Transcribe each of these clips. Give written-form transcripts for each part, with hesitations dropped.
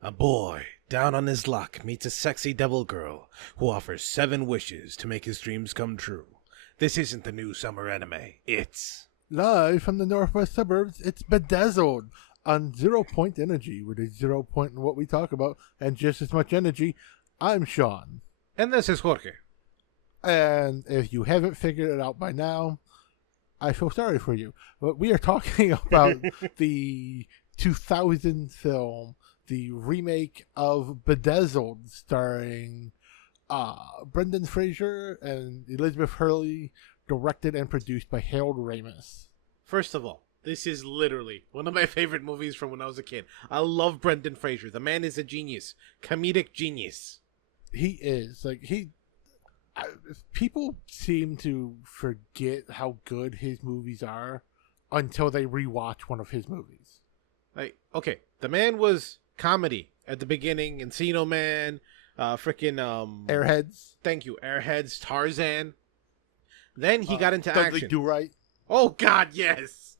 A boy, down on his luck, meets a sexy devil girl who offers 7 wishes to make his dreams come true. This isn't the new summer anime. It's... Live from the northwest suburbs, it's Bedazzled on Zeropoint Energy, with a 0 point in what we talk about and just as much energy. I'm Sean. And this is Jorge. And if you haven't figured it out by now, I feel sorry for you. But we are talking about the 2000 film, the remake of Bedazzled, starring Brendan Fraser and Elizabeth Hurley, directed and produced by Harold Ramis. First of all, this is literally one of my favorite movies from when I was a kid. I love Brendan Fraser. The man is a genius. Comedic genius. He is. People seem to forget how good his movies are until they rewatch one of his movies. Okay, the man was comedy at the beginning. Encino Man, Airheads. Thank you, Airheads, Tarzan. Then he got into Dudley action. Do Right. Oh God, yes.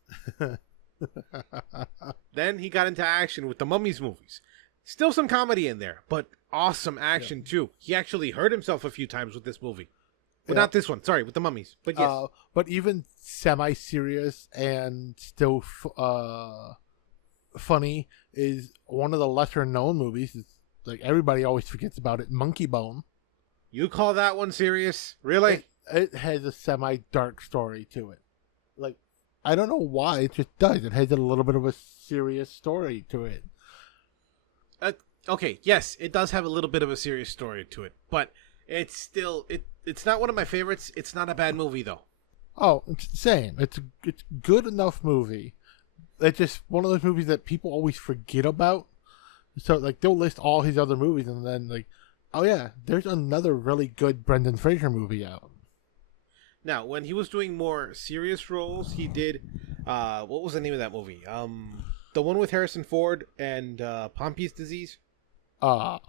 Then he got into action with the Mummies movies. Still some comedy in there, but awesome action too. He actually hurt himself a few times with this movie. But not this one. Sorry, with the Mummies. But yes. But even semi-serious and still funny is one of the lesser-known movies. It's like everybody always forgets about it. Monkey Bone. You call that one serious? Really? It has a semi-dark story to it. I don't know why, it just does. It has a little bit of a serious story to it. Okay, yes, it does have a little bit of a serious story to it, but it's still it's not one of my favorites. It's not a bad movie though. Oh, it's the same. It's good enough movie. It's just one of those movies that people always forget about. So they'll list all his other movies and then oh yeah, there's another really good Brendan Fraser movie out. Now, when he was doing more serious roles, he did what was the name of that movie? The one with Harrison Ford and Pompey's disease? I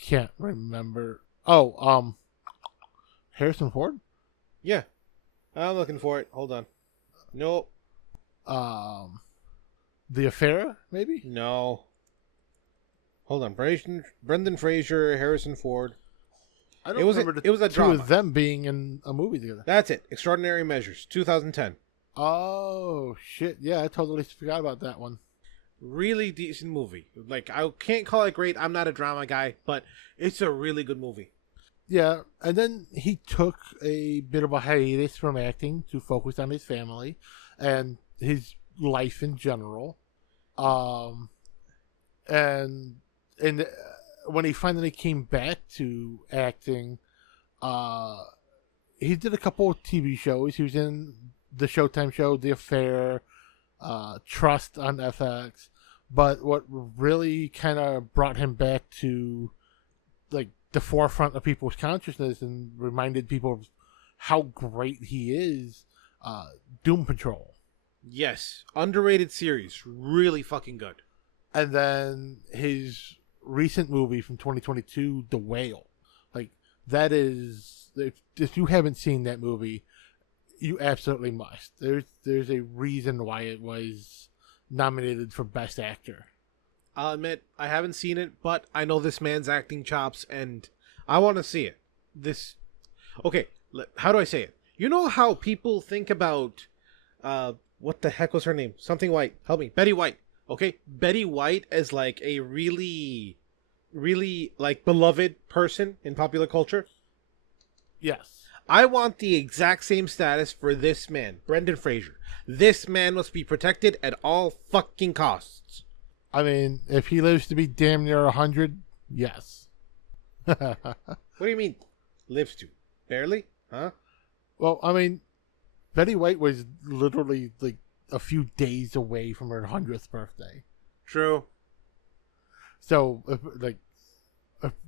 can't remember. Oh, Harrison Ford? Yeah. I'm looking for it. Hold on. Nope. The Affair, maybe? No. Hold on. Brendan Fraser, Harrison Ford. I don't remember it was a two drama. of them being in a movie together. That's it. Extraordinary Measures, 2010. Oh, shit. Yeah, I totally forgot about that one. Really decent movie. I can't call it great. I'm not a drama guy, but it's a really good movie. Yeah, and then he took a bit of a hiatus from acting to focus on his family and his life in general. And when he finally came back to acting, he did a couple of TV shows. He was in the Showtime show, The Affair, Trust on FX. But what really kind of brought him back to the forefront of people's consciousness and reminded people of how great he is, Doom Patrol. Yes, underrated series, really fucking good. And then his recent movie from 2022, The Whale. That is, if you haven't seen that movie, you absolutely must. There's a reason why it was nominated for Best Actor. I'll admit, I haven't seen it, but I know this man's acting chops, and I want to see it. Okay, how do I say it? You know how people think about, what the heck was her name? Something White. Help me. Betty White. Okay? Betty White as a really, really, beloved person in popular culture. Yes. I want the exact same status for this man, Brendan Fraser. This man must be protected at all fucking costs. I mean, if he lives to be damn near 100, yes. What do you mean, lives to? Barely? Huh? Well, I mean, Betty White was literally a few days away from her 100th birthday. True. So, if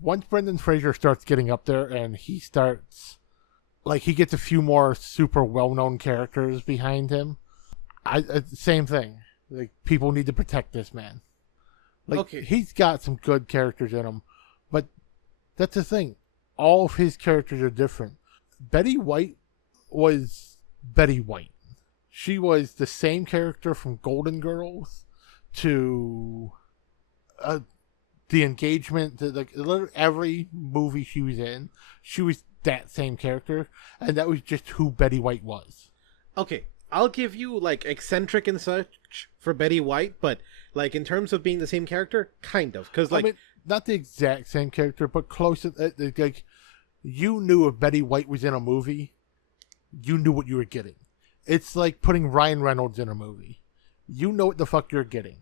once Brendan Fraser starts getting up there and he starts, he gets a few more super well-known characters behind him, same thing. People need to protect this man. Okay. He's got some good characters in him, but that's the thing. All of his characters are different. Betty White was Betty White. She was the same character from Golden Girls to the engagement, literally every movie she was in, she was that same character, and that was just who Betty White was. Okay, I'll give you like eccentric and such for Betty White, but like in terms of being the same character, kind of, because like I mean, not the exact same character, but close. Like you knew if Betty White was in a movie, you knew what you were getting. It's like putting Ryan Reynolds in a movie. You know what the fuck you're getting.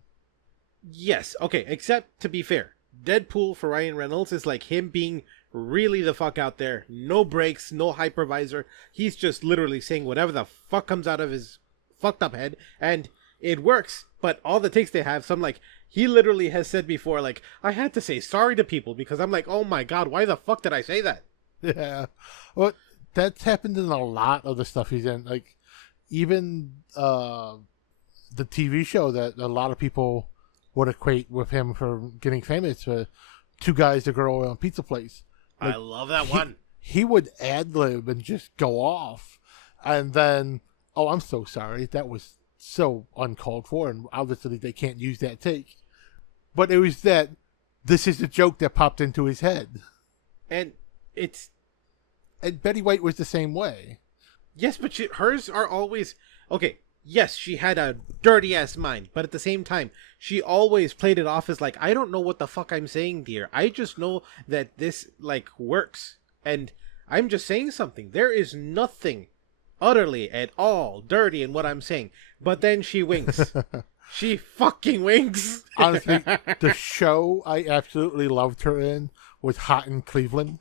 yes, okay, except to be fair, Deadpool for Ryan Reynolds is like him being really the fuck out there, no breaks, no hypervisor. He's just literally saying whatever the fuck comes out of his fucked up head, and it works. But all the takes they have, some like he literally has said before, like I had to say sorry to people because I'm like, oh my god, why the fuck did I say that? Yeah, well, that's happened in a lot of the stuff he's in. Like even the TV show that a lot of people would equate with him for getting famous, Two Guys, a Girl, and a Pizza Place. Like, I love that one. He would ad lib and just go off, and then, oh, I'm so sorry, that was so uncalled for, and obviously they can't use that take. But it was that this is a joke that popped into his head, And Betty White was the same way. yes, but hers are always okay. Yes, she had a dirty ass mind, but at the same time, she always played it off as like, I don't know what the fuck I'm saying, dear. I just know that this like works, and I'm just saying something. There is nothing utterly at all dirty in what I'm saying. But then she winks. She fucking winks. Honestly, the show I absolutely loved her in was Hot in Cleveland.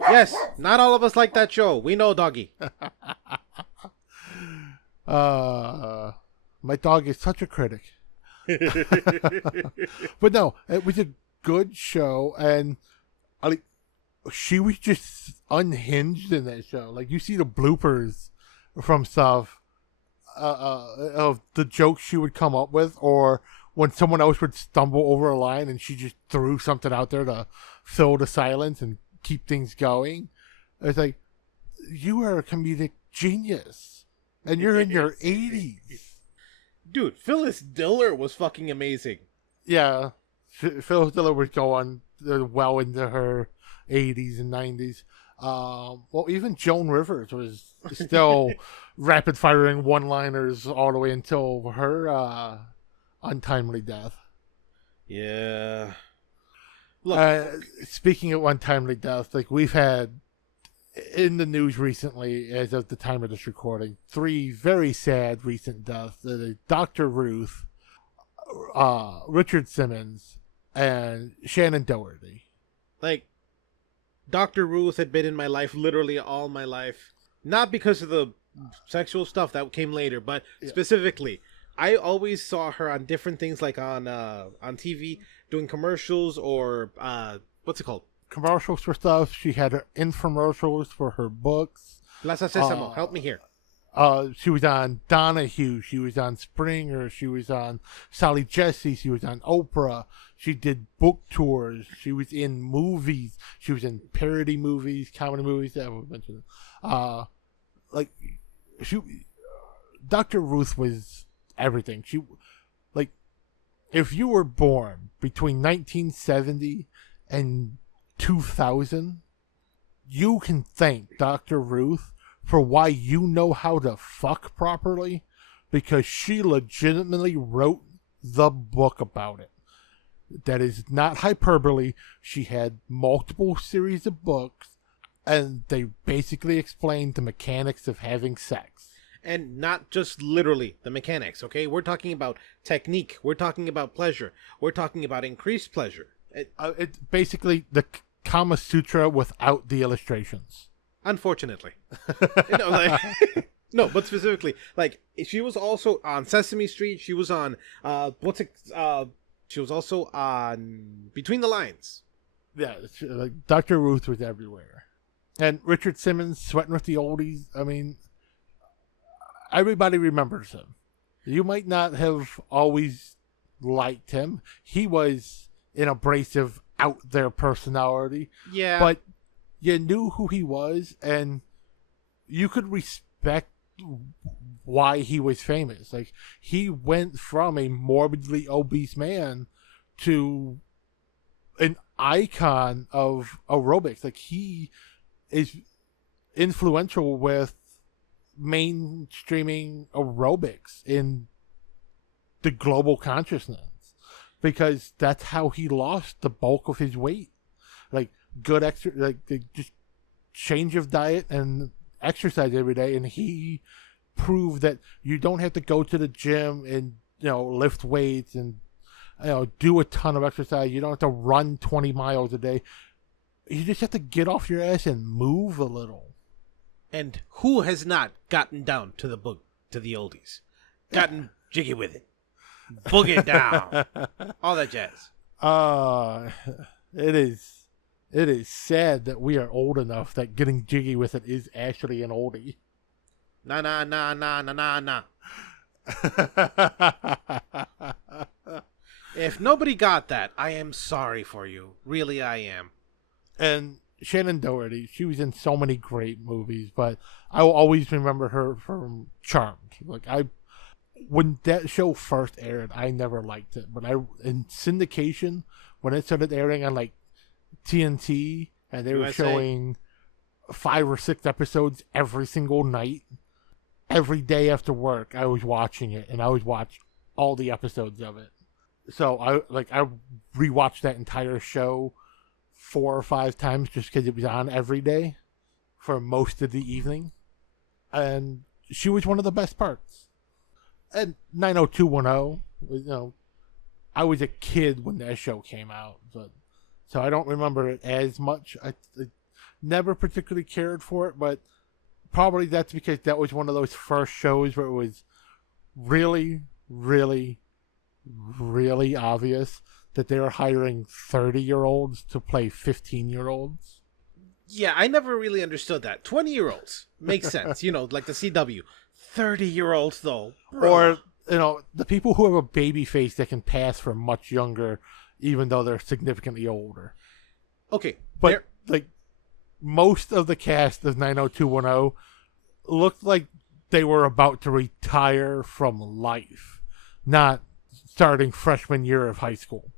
Yes, not all of us like that show. We know, doggy. My dog is such a critic. But no, it was a good show, and she was just unhinged in that show. Like you see the bloopers from stuff of the jokes she would come up with, or when someone else would stumble over a line and she just threw something out there to fill the silence and keep things going. It's like, you are a comedic genius, and you're in your 80s. Dude, Phyllis Diller was fucking amazing. Yeah, Phyllis Diller was going well into her 80s and 90s. Well, even Joan Rivers was still rapid firing one-liners all the way until her untimely death. Yeah. Look, speaking of untimely death, like we've had in the news recently, as of the time of this recording, 3 very sad recent deaths: Dr. Ruth, Richard Simmons, and Shannon Doherty. like, Dr. Ruth had been in my life literally all my life. Not because of the sexual stuff that came later, but specifically, I always saw her on different things, like on TV, doing commercials or what's it called? Commercials for stuff. She had her infomercials for her books. Plaza Sésamo, help me here. She was on Donahue. She was on Springer. She was on Sally Jesse. She was on Oprah. She did book tours. She was in movies. She was in parody movies, comedy movies. That was mentioned. Dr. Ruth was everything. She, like, if you were born between 1970 and 2000, you can thank Dr. Ruth for why you know how to fuck properly, because she legitimately wrote the book about it. That is not hyperbole. She had multiple series of books, and they basically explained the mechanics of having sex. And not just literally the mechanics, okay? We're talking about technique. We're talking about pleasure. We're talking about increased pleasure. It's basically the Kama Sutra without the illustrations. Unfortunately. No, but specifically, like, she was also on Sesame Street. She was on, she was also on Between the Lines. Yeah, Dr. Ruth was everywhere. And Richard Simmons, Sweating with the Oldies, I mean, everybody remembers him. You might not have always liked him. He was an abrasive, out there personality. Yeah. But you knew who he was, and you could respect why he was famous. Like, he went from a morbidly obese man to an icon of aerobics. Like, he is influential with mainstreaming aerobics in the global consciousness, because that's how he lost the bulk of his weight. Like, good just change of diet and exercise every day, and he proved that you don't have to go to the gym and lift weights and do a ton of exercise. You don't have to run 20 miles a day. You just have to get off your ass and move a little. And who has not gotten down to the oldies, gotten jiggy with it, boogie down, all that jazz? It is sad that we are old enough that getting jiggy with it is actually an oldie. Nah. If nobody got that, I am sorry for you. Really, I am. And Shannon Doherty, she was in so many great movies, but I will always remember her from Charmed. Like, when that show first aired, I never liked it, but in syndication, when it started airing on like TNT, and they were showing 5 or 6 episodes every single night, every day after work, I was watching it, and I would watch all the episodes of it. So I rewatched that entire show 4 or 5 times just because it was on every day for most of the evening, and she was one of the best parts. And 90210, I was a kid when that show came out, so I don't remember it as much. I never particularly cared for it, but probably that's because that was one of those first shows where it was really, really, really obvious that they were hiring 30-year-olds to play 15-year-olds. Yeah, I never really understood that. 20-year-olds makes sense, like the CW. 30-year-olds, though. Bro. Or, the people who have a baby face that can pass for much younger, even though they're significantly older. Okay. But, most of the cast of 90210 looked like they were about to retire from life, not starting freshman year of high school.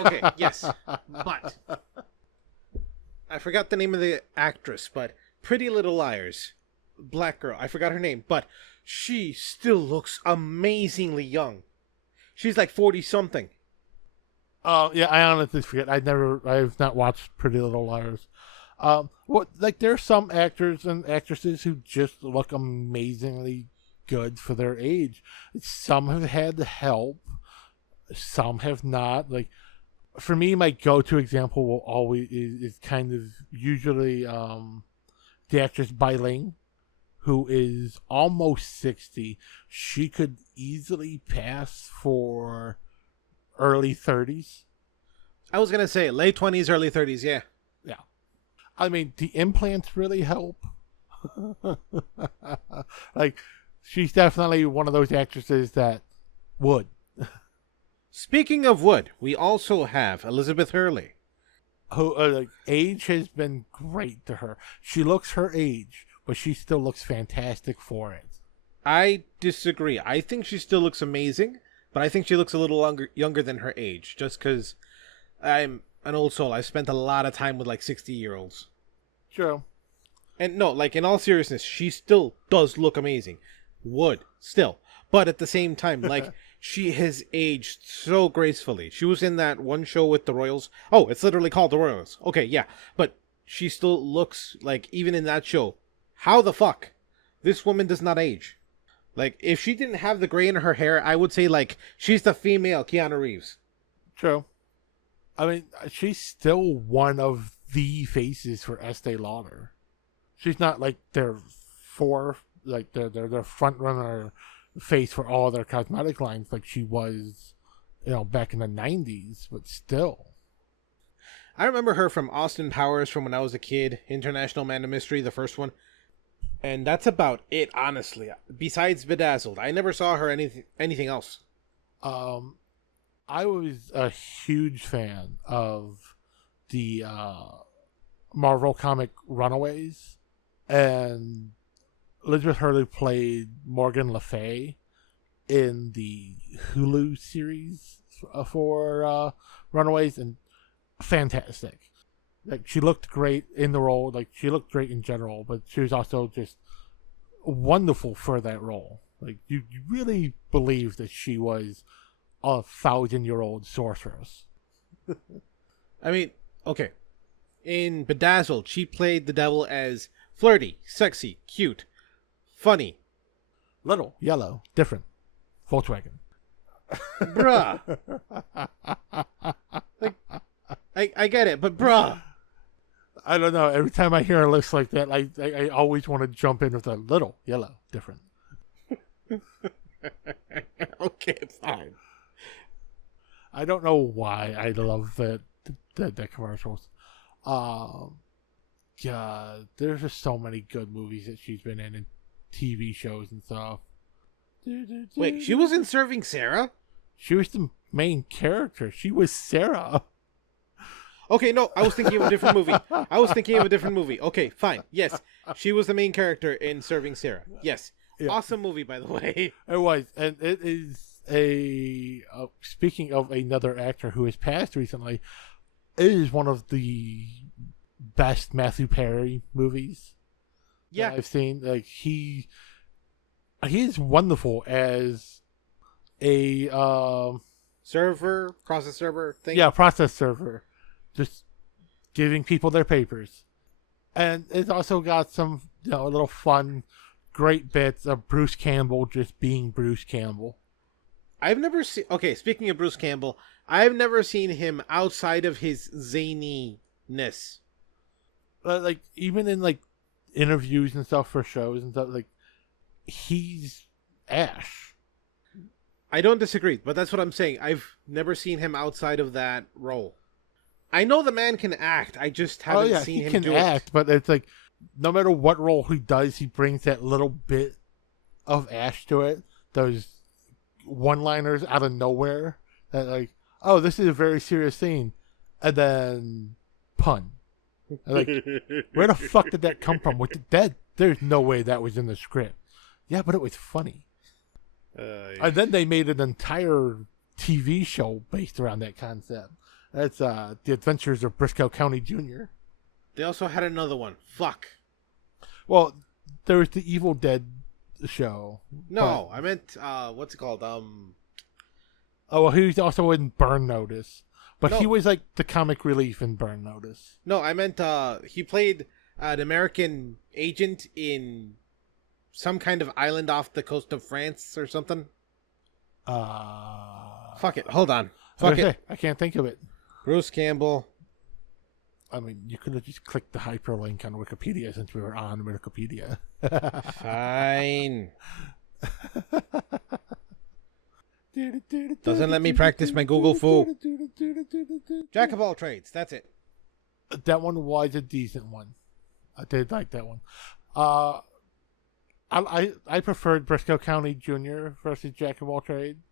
Okay, yes. But I forgot the name of the actress, but Pretty Little Liars. Black girl. I forgot her name, but she still looks amazingly young. She's like 40-something. Oh, yeah, I honestly forget. I've not watched Pretty Little Liars. There's some actors and actresses who just look amazingly good for their age. Some have had help, some have not. Like, for me, my go-to example will always is kind of usually the actress Bai Ling, who is almost 60. She could easily pass for early 30s. I was gonna say late 20s, early 30s. Yeah. I mean, the implants really help. Like, she's definitely one of those actresses that would. Speaking of wood, we also have Elizabeth Hurley, who age has been great to her. She looks her age, but she still looks fantastic for it. I disagree. I think she still looks amazing, but I think she looks a little younger than her age, just because I'm an old soul. I spent a lot of time with 60-year-olds. True. And no, in all seriousness, she still does look amazing. Would still. But at the same time, she has aged so gracefully. She was in that one show with the Royals. Oh, it's literally called The Royals. Okay, yeah. But she still looks even in that show. How the fuck? This woman does not age. If she didn't have the gray in her hair, I would say, she's the female Keanu Reeves. True. I mean, she's still one of the faces for Estee Lauder. She's not their their front runner face for all their cosmetic lines like she was, back in the 90s, but still. I remember her from Austin Powers from when I was a kid, International Man of Mystery, the first one. And that's about it, honestly. Besides Bedazzled, I never saw her anything else. I was a huge fan of the Marvel comic Runaways, and Elizabeth Hurley played Morgan Le Fay in the Hulu series for Runaways, and fantastic. Like, she looked great in the role. Like, she looked great in general, but she was also just wonderful for that role. Like, you really believe that she was a 1,000-year-old sorceress. I mean, okay. In Bedazzled, she played the devil as flirty, sexy, cute, funny. Little, yellow, different. Volkswagen. Bruh. Like, I get it, but bruh. I don't know. Every time I hear a list like that, I always want to jump in with a little, yellow, different. Okay, fine. I don't know why I love the commercials. Yeah, there's just so many good movies that she's been in and TV shows and stuff. Wait, she was in Serving Sarah? She was the main character. She was Sarah. Okay, no, I was thinking of a different movie. Okay, fine. Yes, she was the main character in Serving Sarah. Yes. Yeah. Awesome movie, by the way. It was, and it is speaking of another actor who has passed recently, it is one of the best Matthew Perry movies that I've seen. Like, he is wonderful as a process server thing. Yeah, process server, just giving people their papers, and it's also got some a little fun, great bits of Bruce Campbell just being Bruce Campbell. I've never seen. Okay, speaking of Bruce Campbell, I've never seen him outside of his zaniness. Like, even in like interviews and stuff for shows and stuff, like, he's Ash. I don't disagree, but that's what I'm saying. I've never seen him outside of that role. I know the man can act. I just haven't seen him do it. He can act, but it's like, no matter what role he does, he brings that little bit of Ash to it. Those one-liners out of nowhere. That, like, oh, this is a very serious scene. And then pun. Like, where the fuck did that come from? There's no way that was in the script. Yeah, but it was funny. And then they made an entire TV show based around that concept. That's The Adventures of Briscoe County Jr. They also had another one. Fuck. Well, there was the Evil Dead show. No, I meant, what's it called? Oh, well, he was also in Burn Notice. But he was like the comic relief in Burn Notice. No, I meant, he played an American agent in some kind of island off the coast of France or something. Fuck it. Hold on. Fuck it. I can't think of it. Bruce Campbell. I mean, you could have just clicked the hyperlink on Wikipedia since we were on Wikipedia. Fine. Doesn't let me practice my Google foo. Jack of all trades. That's it. That one was a decent one. I did like that one. I preferred Briscoe County Jr. versus Jack of all trades.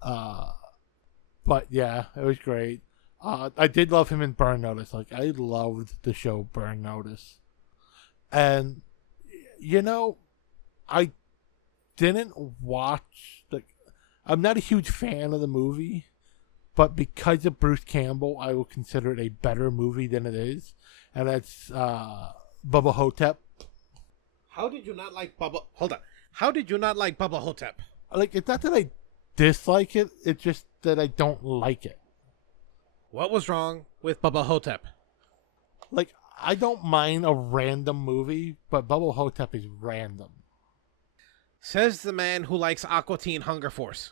But yeah, it was great. I did love him in Burn Notice. Like, I loved the show Burn Notice. And, I didn't watch, like, I'm not a huge fan of the movie, but because of Bruce Campbell, I will consider it a better movie than it is. And that's Bubba Hotep. How did you not like Bubba? Hold on. How did you not like Bubba Hotep? Like, it's not that I dislike it, it's just that I don't like it. What was wrong with Bubba Hotep? Like, I don't mind a random movie, but Bubba Hotep is random. Says the man who likes Aqua Teen Hunger Force.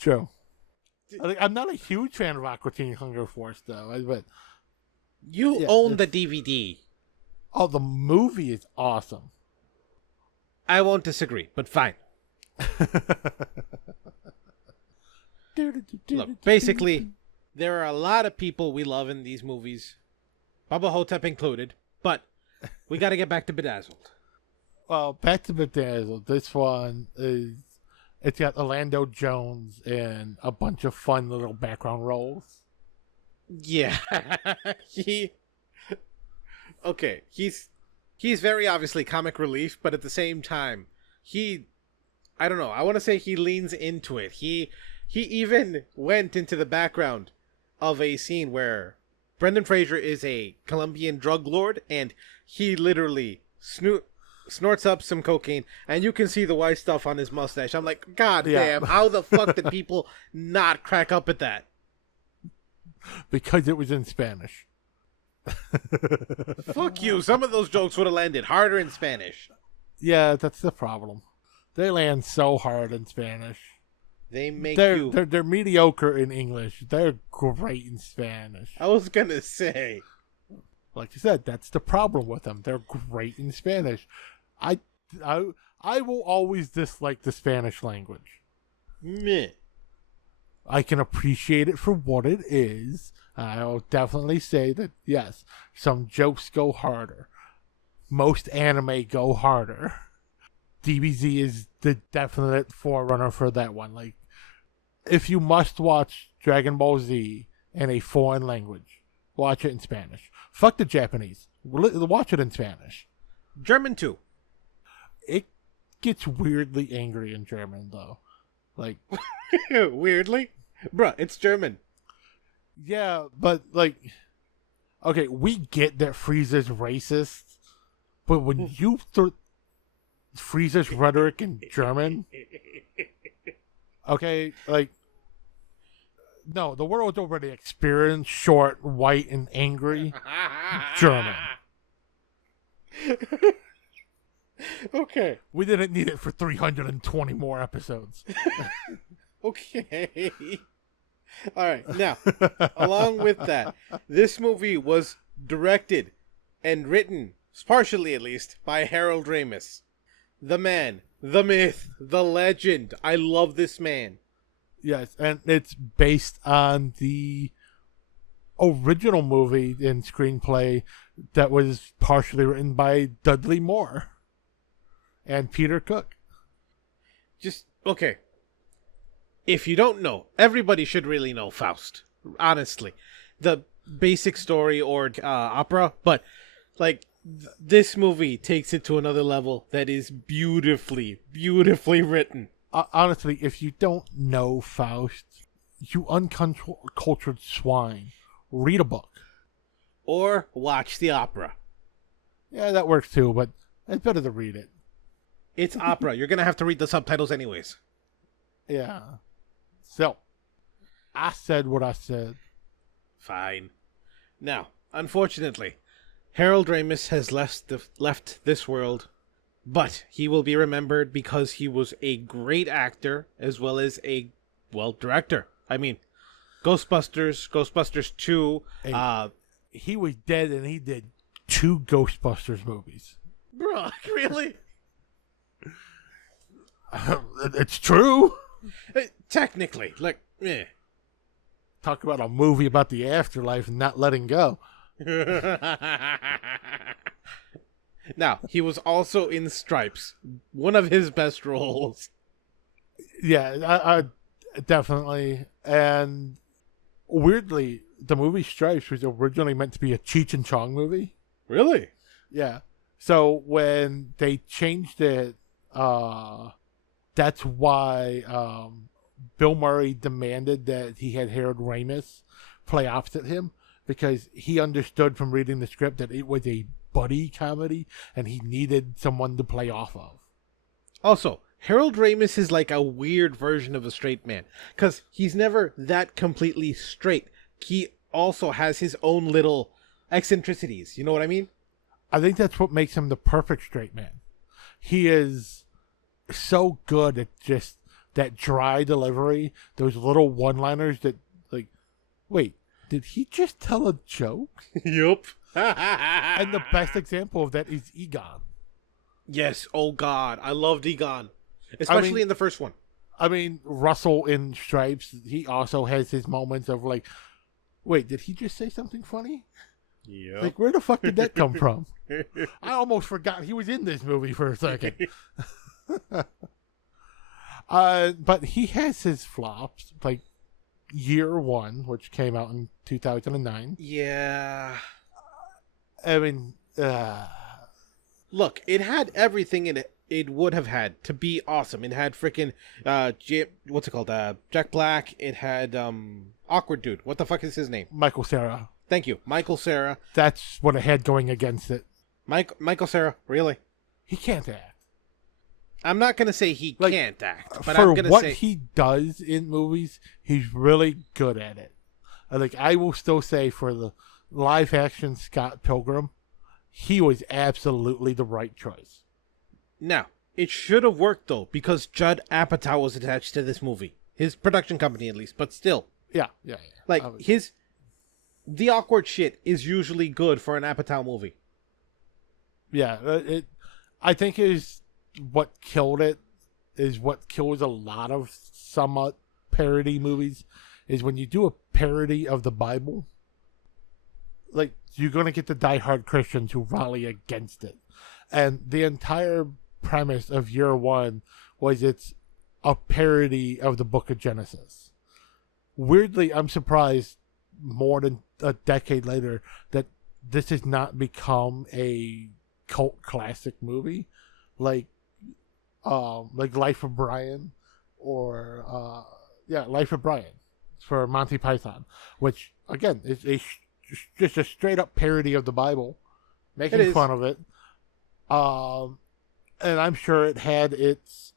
True. Like, I'm not a huge fan of Aqua Teen Hunger Force, though. But you own the DVD. Oh, the movie is awesome. I won't disagree, but fine. Look, basically, there are a lot of people we love in these movies, Bubba Hotep included, but we got to get back to Bedazzled. Well, back to Bedazzled. This one it's got Orlando Jones and a bunch of fun little background roles. Yeah. He's very obviously comic relief, but at the same time, he I don't know. I want to say he leans into it. He even went into the background of a scene where Brendan Fraser is a Colombian drug lord, and he literally snorts up some cocaine, and you can see the white stuff on his mustache. I'm like, God damn, how the fuck did people not crack up at that? Because it was in Spanish. Fuck you. Some of those jokes would have landed harder in Spanish. Yeah, that's the problem. They land so hard in Spanish. They make they're mediocre in English. They're great in Spanish. I was gonna say. Like I said, that's the problem with them. They're great in Spanish. I will always dislike the Spanish language. Meh. I can appreciate it for what it is. I'll definitely say that, yes, some jokes go harder. Most anime go harder. DBZ is the definite forerunner for that one. Like, if you must watch Dragon Ball Z in a foreign language, watch it in Spanish. Fuck the Japanese. Watch it in Spanish. German too. It gets weirdly angry in German, though. Like, weirdly? Bruh, it's German. Yeah, but, like, okay, we get that Frieza's racist, but when you Frieza's rhetoric in German, okay, like, no, the world's already experienced short, white, and angry German. Okay. We didn't need it for 320 more episodes. Okay. All right. Now, along with that, this movie was directed and written, partially at least, by Harold Ramis. The man, the myth, the legend. I love this man. Yes, and it's based on the original movie and screenplay that was partially written by Dudley Moore and Peter Cook. Just, okay. If you don't know, everybody should really know Faust, honestly. The basic story or opera, but, like, this movie takes it to another level that is beautifully, beautifully written. Honestly, if you don't know Faust, you uncultured swine, read a book. Or watch the opera. Yeah, that works too, but it's better to read it. It's opera. You're going to have to read the subtitles anyways. Yeah. So, I said what I said. Fine. Now, unfortunately, Harold Ramis has left this world, but he will be remembered because he was a great actor as well as a, director. I mean, Ghostbusters 2. Hey, he was dead and he did 2 Ghostbusters movies. Bro, really? It's true. Technically, like, eh. Talk about a movie about the afterlife and not letting go. Now, he was also in Stripes, one of his best roles. Yeah, I definitely. And weirdly, the movie Stripes was originally meant to be a Cheech and Chong movie. Really? Yeah. So when they changed it, that's why Bill Murray demanded that he had Harold Ramis play opposite him, because he understood from reading the script that it was a buddy comedy and he needed someone to play off of. Also, Harold Ramis is like a weird version of a straight man, because he's never that completely straight. He also has his own little eccentricities. You know what I mean? I think that's what makes him the perfect straight man. He is so good at just that dry delivery, those little one-liners that, like, wait, did he just tell a joke? Yup. And the best example of that is Egon. Yes, oh God, I loved Egon. Especially in the first one. I mean, Russell in Stripes, he also has his moments of like, wait, did he just say something funny? Yeah. Like, where the fuck did that come from? I almost forgot he was in this movie for a second. But he has his flops, like Year One, which came out in 2009. Yeah. I mean, look, it had everything in it it would have had to be awesome. It had freaking what's it called? Jack Black. It had awkward dude. What the fuck is his name? Michael Cera. Thank you, Michael Cera. That's what it had going against it. Michael Cera, really? He can't act. I'm not gonna say he can't act, but for I'm gonna what say he does in movies, he's really good at it. Like, I will still say for the live action Scott Pilgrim, he was absolutely the right choice. Now, it should have worked though, because Judd Apatow was attached to this movie, his production company at least. But still, Yeah. like the awkward shit is usually good for an Apatow movie. Yeah, I think is what killed it, is what kills a lot of somewhat parody movies, is when you do a parody of the Bible, like, you're going to get the diehard Christians who rally against it. And the entire premise of Year One was it's a parody of the book of Genesis. Weirdly, I'm surprised more than a decade later that this has not become a cult classic movie like Life of Brian, or Life of Brian for Monty Python, which again is just a straight up parody of the Bible, making fun of it. And I'm sure it had its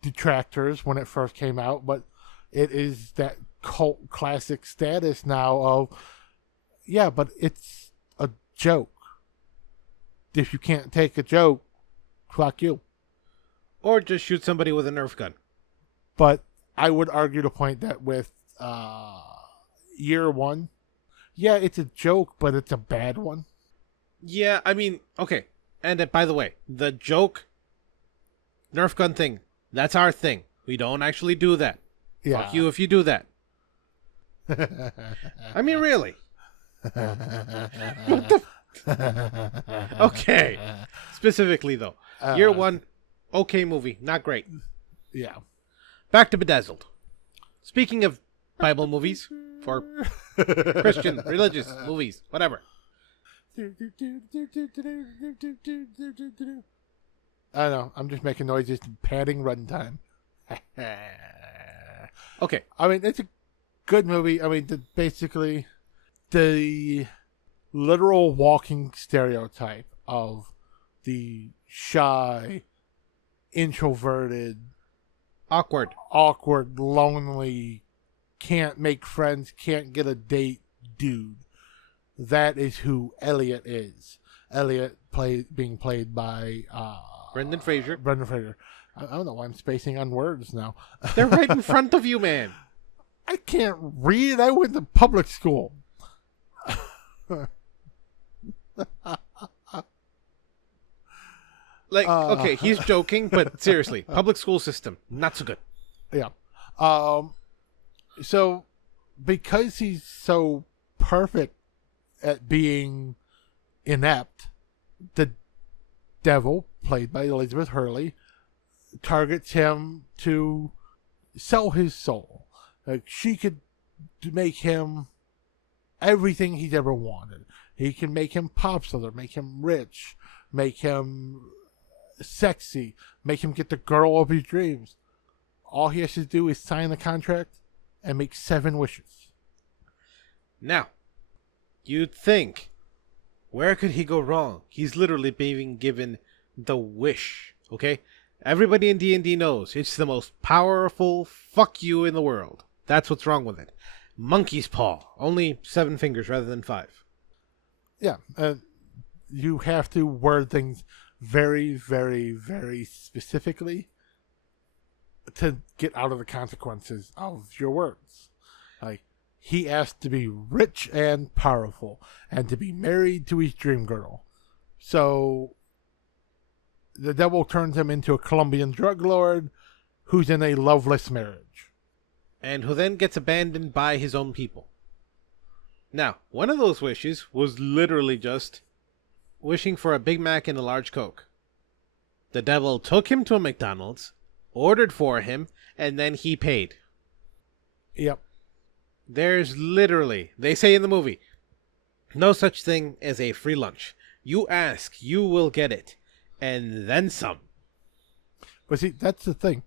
detractors when it first came out, but it is that cult classic status now of, yeah, but it's a joke. If you can't take a joke, fuck you. Or just shoot somebody with a Nerf gun. But I would argue the point that with Year One, yeah, it's a joke, but it's a bad one. Yeah, I mean, okay. And by the way, the joke Nerf gun thing, that's our thing. We don't actually do that. Yeah. Fuck you if you do that. I mean, really. What the... Okay. Specifically, though. Year One, okay movie. Not great. Yeah. Back to Bedazzled. Speaking of Bible movies, for Christian, religious movies, whatever. I don't know. I'm just making noises, padding runtime. Okay. I mean, it's a good movie. I mean, basically, the literal walking stereotype of the shy, introverted, awkward, lonely, can't make friends, can't get a date dude. That is who Elliot is. Elliot being played by Brendan Fraser. I don't know why I'm spacing on words now. They're right in front of you, man. I can't read. I went to public school. Like, okay, he's joking, but seriously, public school system, not so good. Yeah. So, because he's so perfect at being inept, the devil, played by Elizabeth Hurley, targets him to sell his soul. Like, she could make him everything he's ever wanted. He can make him popular, make him rich, make him sexy, make him get the girl of his dreams. All he has to do is sign the contract and make 7 wishes. Now, you'd think, where could he go wrong? He's literally being given the wish, okay? Everybody in D&D knows it's the most powerful fuck you in the world. That's what's wrong with it. Monkey's paw. Only 7 fingers rather than 5. Yeah, you have to word things very, very, very specifically to get out of the consequences of your words. Like, he asked to be rich and powerful and to be married to his dream girl. So the devil turns him into a Colombian drug lord who's in a loveless marriage. And who then gets abandoned by his own people. Now, one of those wishes was literally just wishing for a Big Mac and a large Coke. The devil took him to a McDonald's, ordered for him, and then he paid. Yep. There's literally, they say in the movie, no such thing as a free lunch. You ask, you will get it. And then some. But see, that's the thing.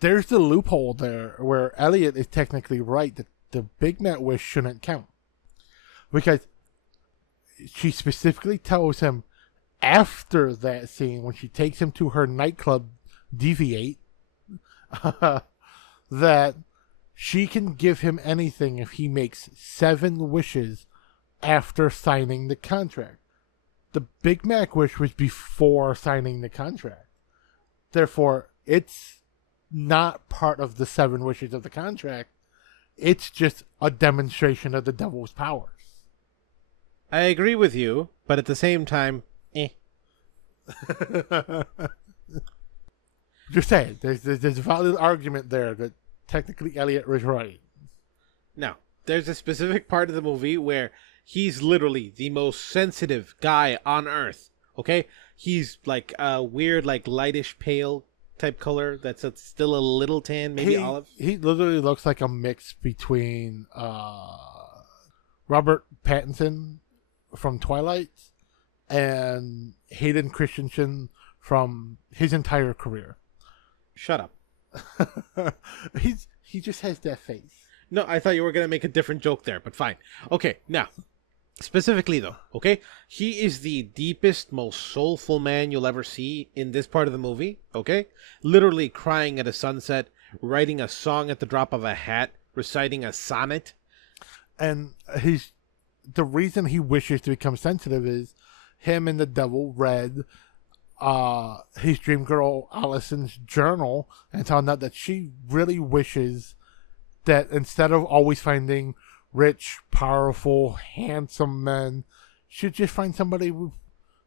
There's the loophole there where Elliot is technically right that the Big Mac wish shouldn't count. Because she specifically tells him after that scene, when she takes him to her nightclub Deviate, that she can give him anything if he makes 7 wishes after signing the contract. The Big Mac wish was before signing the contract. Therefore, it's not part of the 7 wishes of the contract. It's just a demonstration of the devil's powers. I agree with you, but at the same time, Just saying, there's a valid argument there that technically Elliot was right. Now, there's a specific part of the movie where he's literally the most sensitive guy on Earth, okay? He's like a weird, like lightish pale type color that's still a little tan, maybe olive. He literally looks like a mix between Robert Pattinson from Twilight and Hayden Christensen from his entire career. Shut up. He just has that face. No, I thought you were going to make a different joke there, but fine. Okay, now, specifically though, okay? He is the deepest, most soulful man you'll ever see in this part of the movie, okay? Literally crying at a sunset, writing a song at the drop of a hat, reciting a sonnet. And the reason he wishes to become sensitive is him and the devil read his dream girl Allison's journal and found out that she really wishes that instead of always finding rich, powerful, handsome men, she'd just find somebody who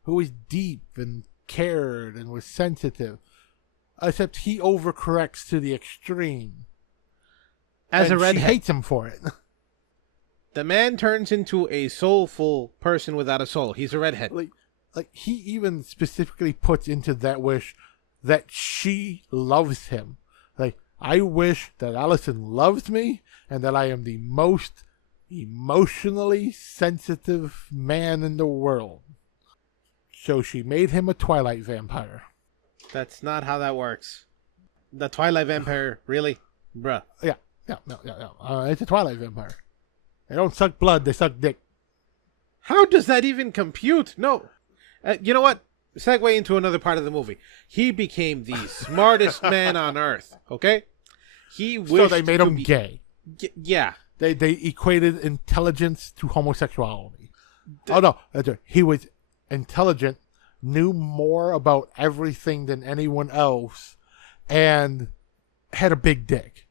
was deep and cared and was sensitive. Except he overcorrects to the extreme. As and a redhead, she hates him for it. The man turns into a soulful person without a soul. He's a redhead. Like he even specifically puts into that wish that she loves him. Like, I wish that Allison loves me and that I am the most emotionally sensitive man in the world. So she made him a Twilight vampire. That's not how that works. The Twilight vampire, really? Bruh. Yeah. It's a Twilight vampire. They don't suck blood, they suck dick. How does that even compute? No. You know what? Segue into another part of the movie. He became the smartest man on Earth, okay? He wished so they made him gay. Yeah. They equated intelligence to homosexuality. Oh no, that's right. He was intelligent, knew more about everything than anyone else, and had a big dick.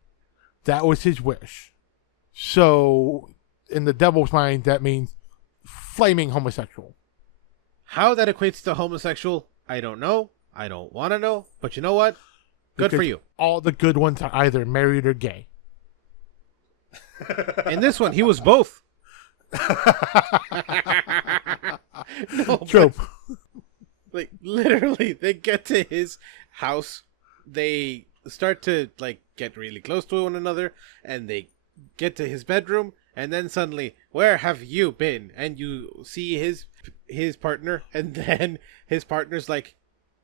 That was his wish. So, in the devil's mind, that means flaming homosexual. How that equates to homosexual, I don't know. I don't want to know. But you know what? Good for you. All the good ones are either married or gay. In this one, he was both. No, True. Like, literally, they get to his house. They start to, like, get really close to one another. And they get to his bedroom. And then suddenly, where have you been? And you see his partner. And then his partner's like,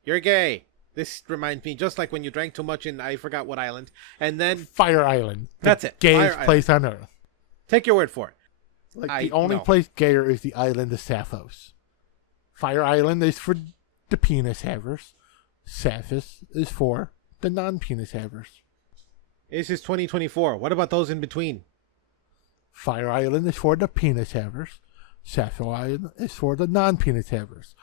you're gay. This reminds me just like when you drank too much in I forgot what island. And then Fire Island. That's it. Gayest place on Earth. Take your word for it. Like the only place gayer is the island of Sappho's. Fire Island is for the penis havers. Sappho's is for the non-penis havers. This is 2024. What about those in between? Fire Island is for the penis havers. Sappho Island is for the non-penis havers.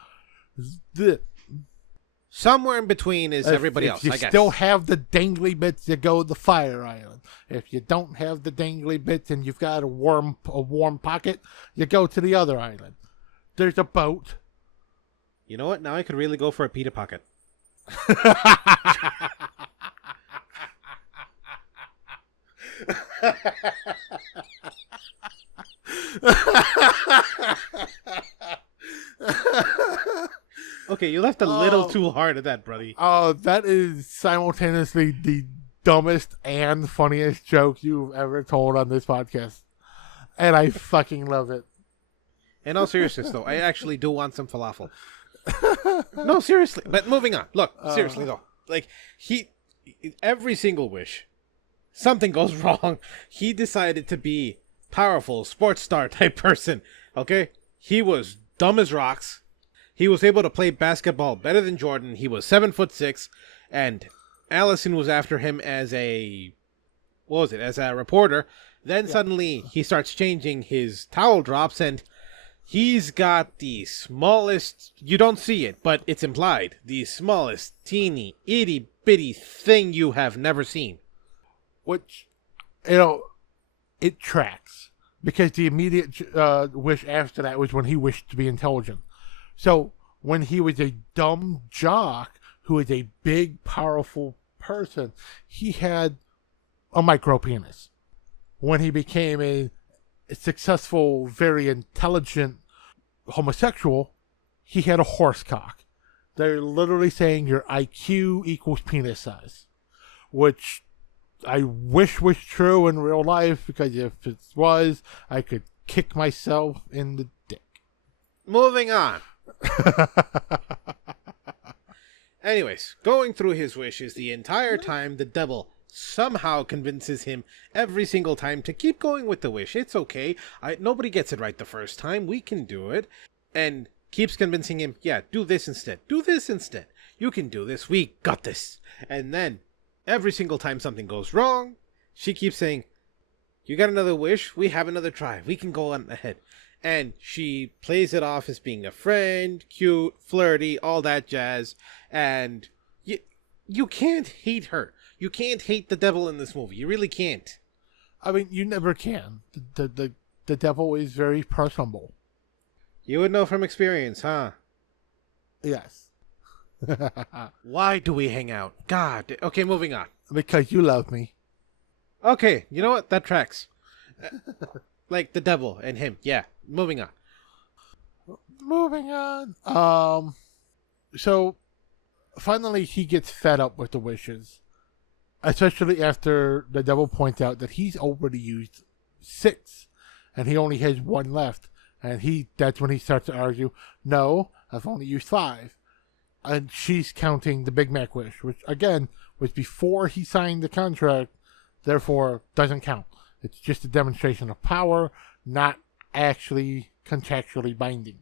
Somewhere in between is everybody else, I guess. If you still have the dangly bits, you go to the Fire Island. If you don't have the dangly bits and you've got a warm pocket, you go to the other island. There's a boat. You know what? Now I could really go for a pita pocket. Okay, you left a little too hard at that, buddy. Oh, that is simultaneously the dumbest and funniest joke you've ever told on this podcast. And I fucking love it. In all seriousness, though, I actually do want some falafel. No, seriously. But moving on. Look, seriously though. Like, every single wish, something goes wrong. He decided to be powerful, sports star type person. Okay? He was dumb as rocks. He was able to play basketball better than Jordan. He was 7'6", and Allison was after him as a reporter. Then suddenly he starts changing, his towel drops, and he's got the smallest, you don't see it, but it's implied, the smallest, teeny, itty bitty thing you have never seen. Which, it tracks. Because the immediate wish after that was when he wished to be intelligent. So, when he was a dumb jock who is a big, powerful person, he had a micro penis. When he became a successful, very intelligent homosexual, he had a horse cock. They're literally saying your IQ equals penis size, which I wish was true in real life, because if it was, I could kick myself in the dick. Moving on. Anyways, going through his wishes the entire time, the devil somehow convinces him every single time to keep going with the wish. It's okay. Nobody gets it right the first time. We can do it. And keeps convincing him, yeah, do this instead. Do this instead. You can do this. We got this. And then, every single time something goes wrong, she keeps saying, you got another wish? We have another try. We can go on ahead. And she plays it off as being a friend, cute, flirty, all that jazz. And you can't hate her. You can't hate the devil in this movie. You really can't. I mean, you never can. The devil is very personable. You would know from experience, huh? Yes. Why do we hang out? God. Okay, moving on. Because you love me. Okay, you know what? That tracks. Like the devil and him. Yeah, moving on. Moving on. So, finally he gets fed up with the wishes. Especially after the devil points out that he's already used 6. And he only has 1 left. And that's when he starts to argue, no, I've only used 5. And she's counting the Big Mac wish, which, again, was before he signed the contract, therefore doesn't count. It's just a demonstration of power, not actually contractually binding.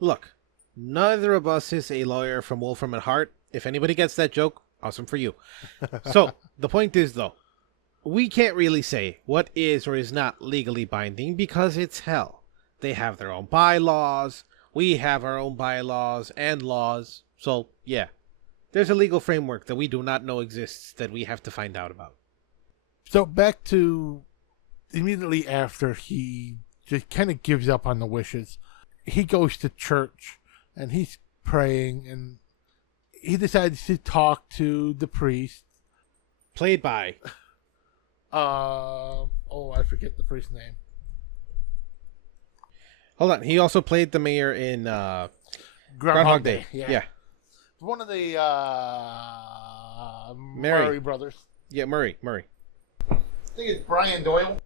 Look, neither of us is a lawyer from Wolfram and Hart. If anybody gets that joke, awesome for you. So, the point is, though, we can't really say what is or is not legally binding because it's hell. They have their own bylaws. We have our own bylaws and laws. So, yeah, there's a legal framework that we do not know exists that we have to find out about. So, back to immediately after he just kind of gives up on the wishes, he goes to church and he's praying and he decides to talk to the priest. Played by... I forget the priest's name. Hold on, he also played the mayor in Groundhog Day. Yeah. One of the Murray. Murray brothers. Yeah, Murray. I think it's Brian Doyle.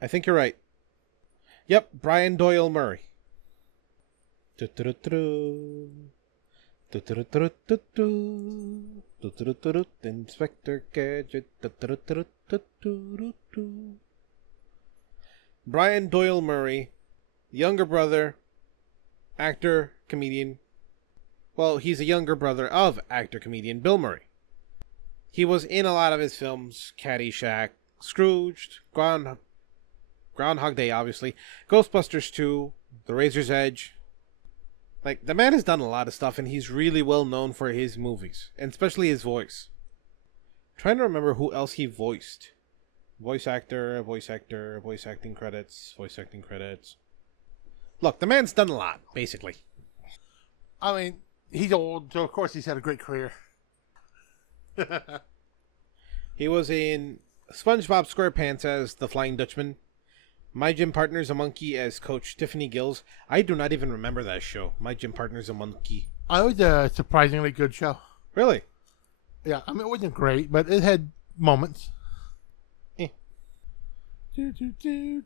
I think you're right. Yep, Brian Doyle Murray. Inspector Gadget. Brian Doyle Murray, younger brother, actor, comedian. Well, he's a younger brother of actor-comedian Bill Murray. He was in a lot of his films: Caddyshack, Scrooged, Groundhog Day, obviously, Ghostbusters 2, The Razor's Edge. Like, the man has done a lot of stuff, and he's really well known for his movies, and especially his voice. Trying to remember who else he voiced. Voice acting credits. Look, the man's done a lot, basically. I mean, he's old, so of course he's had a great career. He was in SpongeBob SquarePants as the Flying Dutchman. My Gym Partner's a Monkey as Coach Tiffany Gills. I do not even remember that show. My Gym Partner's a Monkey. It was a surprisingly good show. Really? Yeah, I mean, it wasn't great, but it had moments.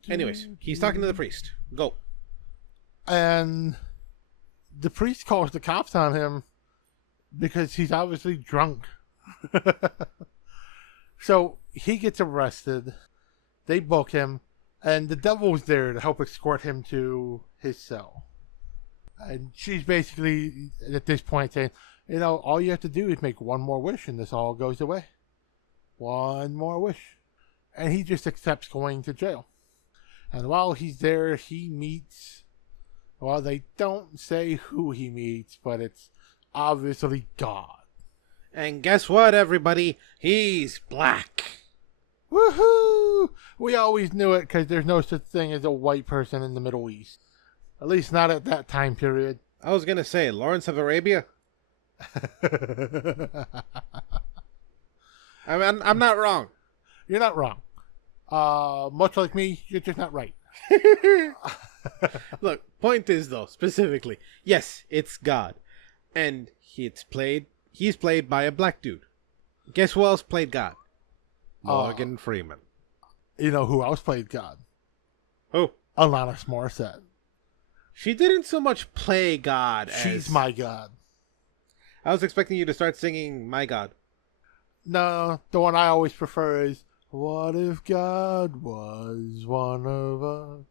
Anyways, he's talking to the priest. Go. And the priest calls the cops on him because he's obviously drunk. So he gets arrested. They book him, and the devil's there to help escort him to his cell. And she's basically, at this point, saying, all you have to do is make one more wish, and this all goes away. One more wish. And he just accepts going to jail. And while he's there, he meets... Well, they don't say who he meets, but it's obviously God. And guess what, everybody? He's black. Woohoo! We always knew it because there's no such thing as a white person in the Middle East. At least not at that time period. I was going to say, Lawrence of Arabia? I'm not wrong. You're not wrong. Much like me, you're just not right. Look, point is, though, specifically, yes, it's God. And he's played by a black dude. Guess who else played God? Morgan Freeman. You know who else played God? Who? Alanis Morissette. She didn't so much play God as... She's my God. I was expecting you to start singing My God. No, the one I always prefer is, what if God was one of us?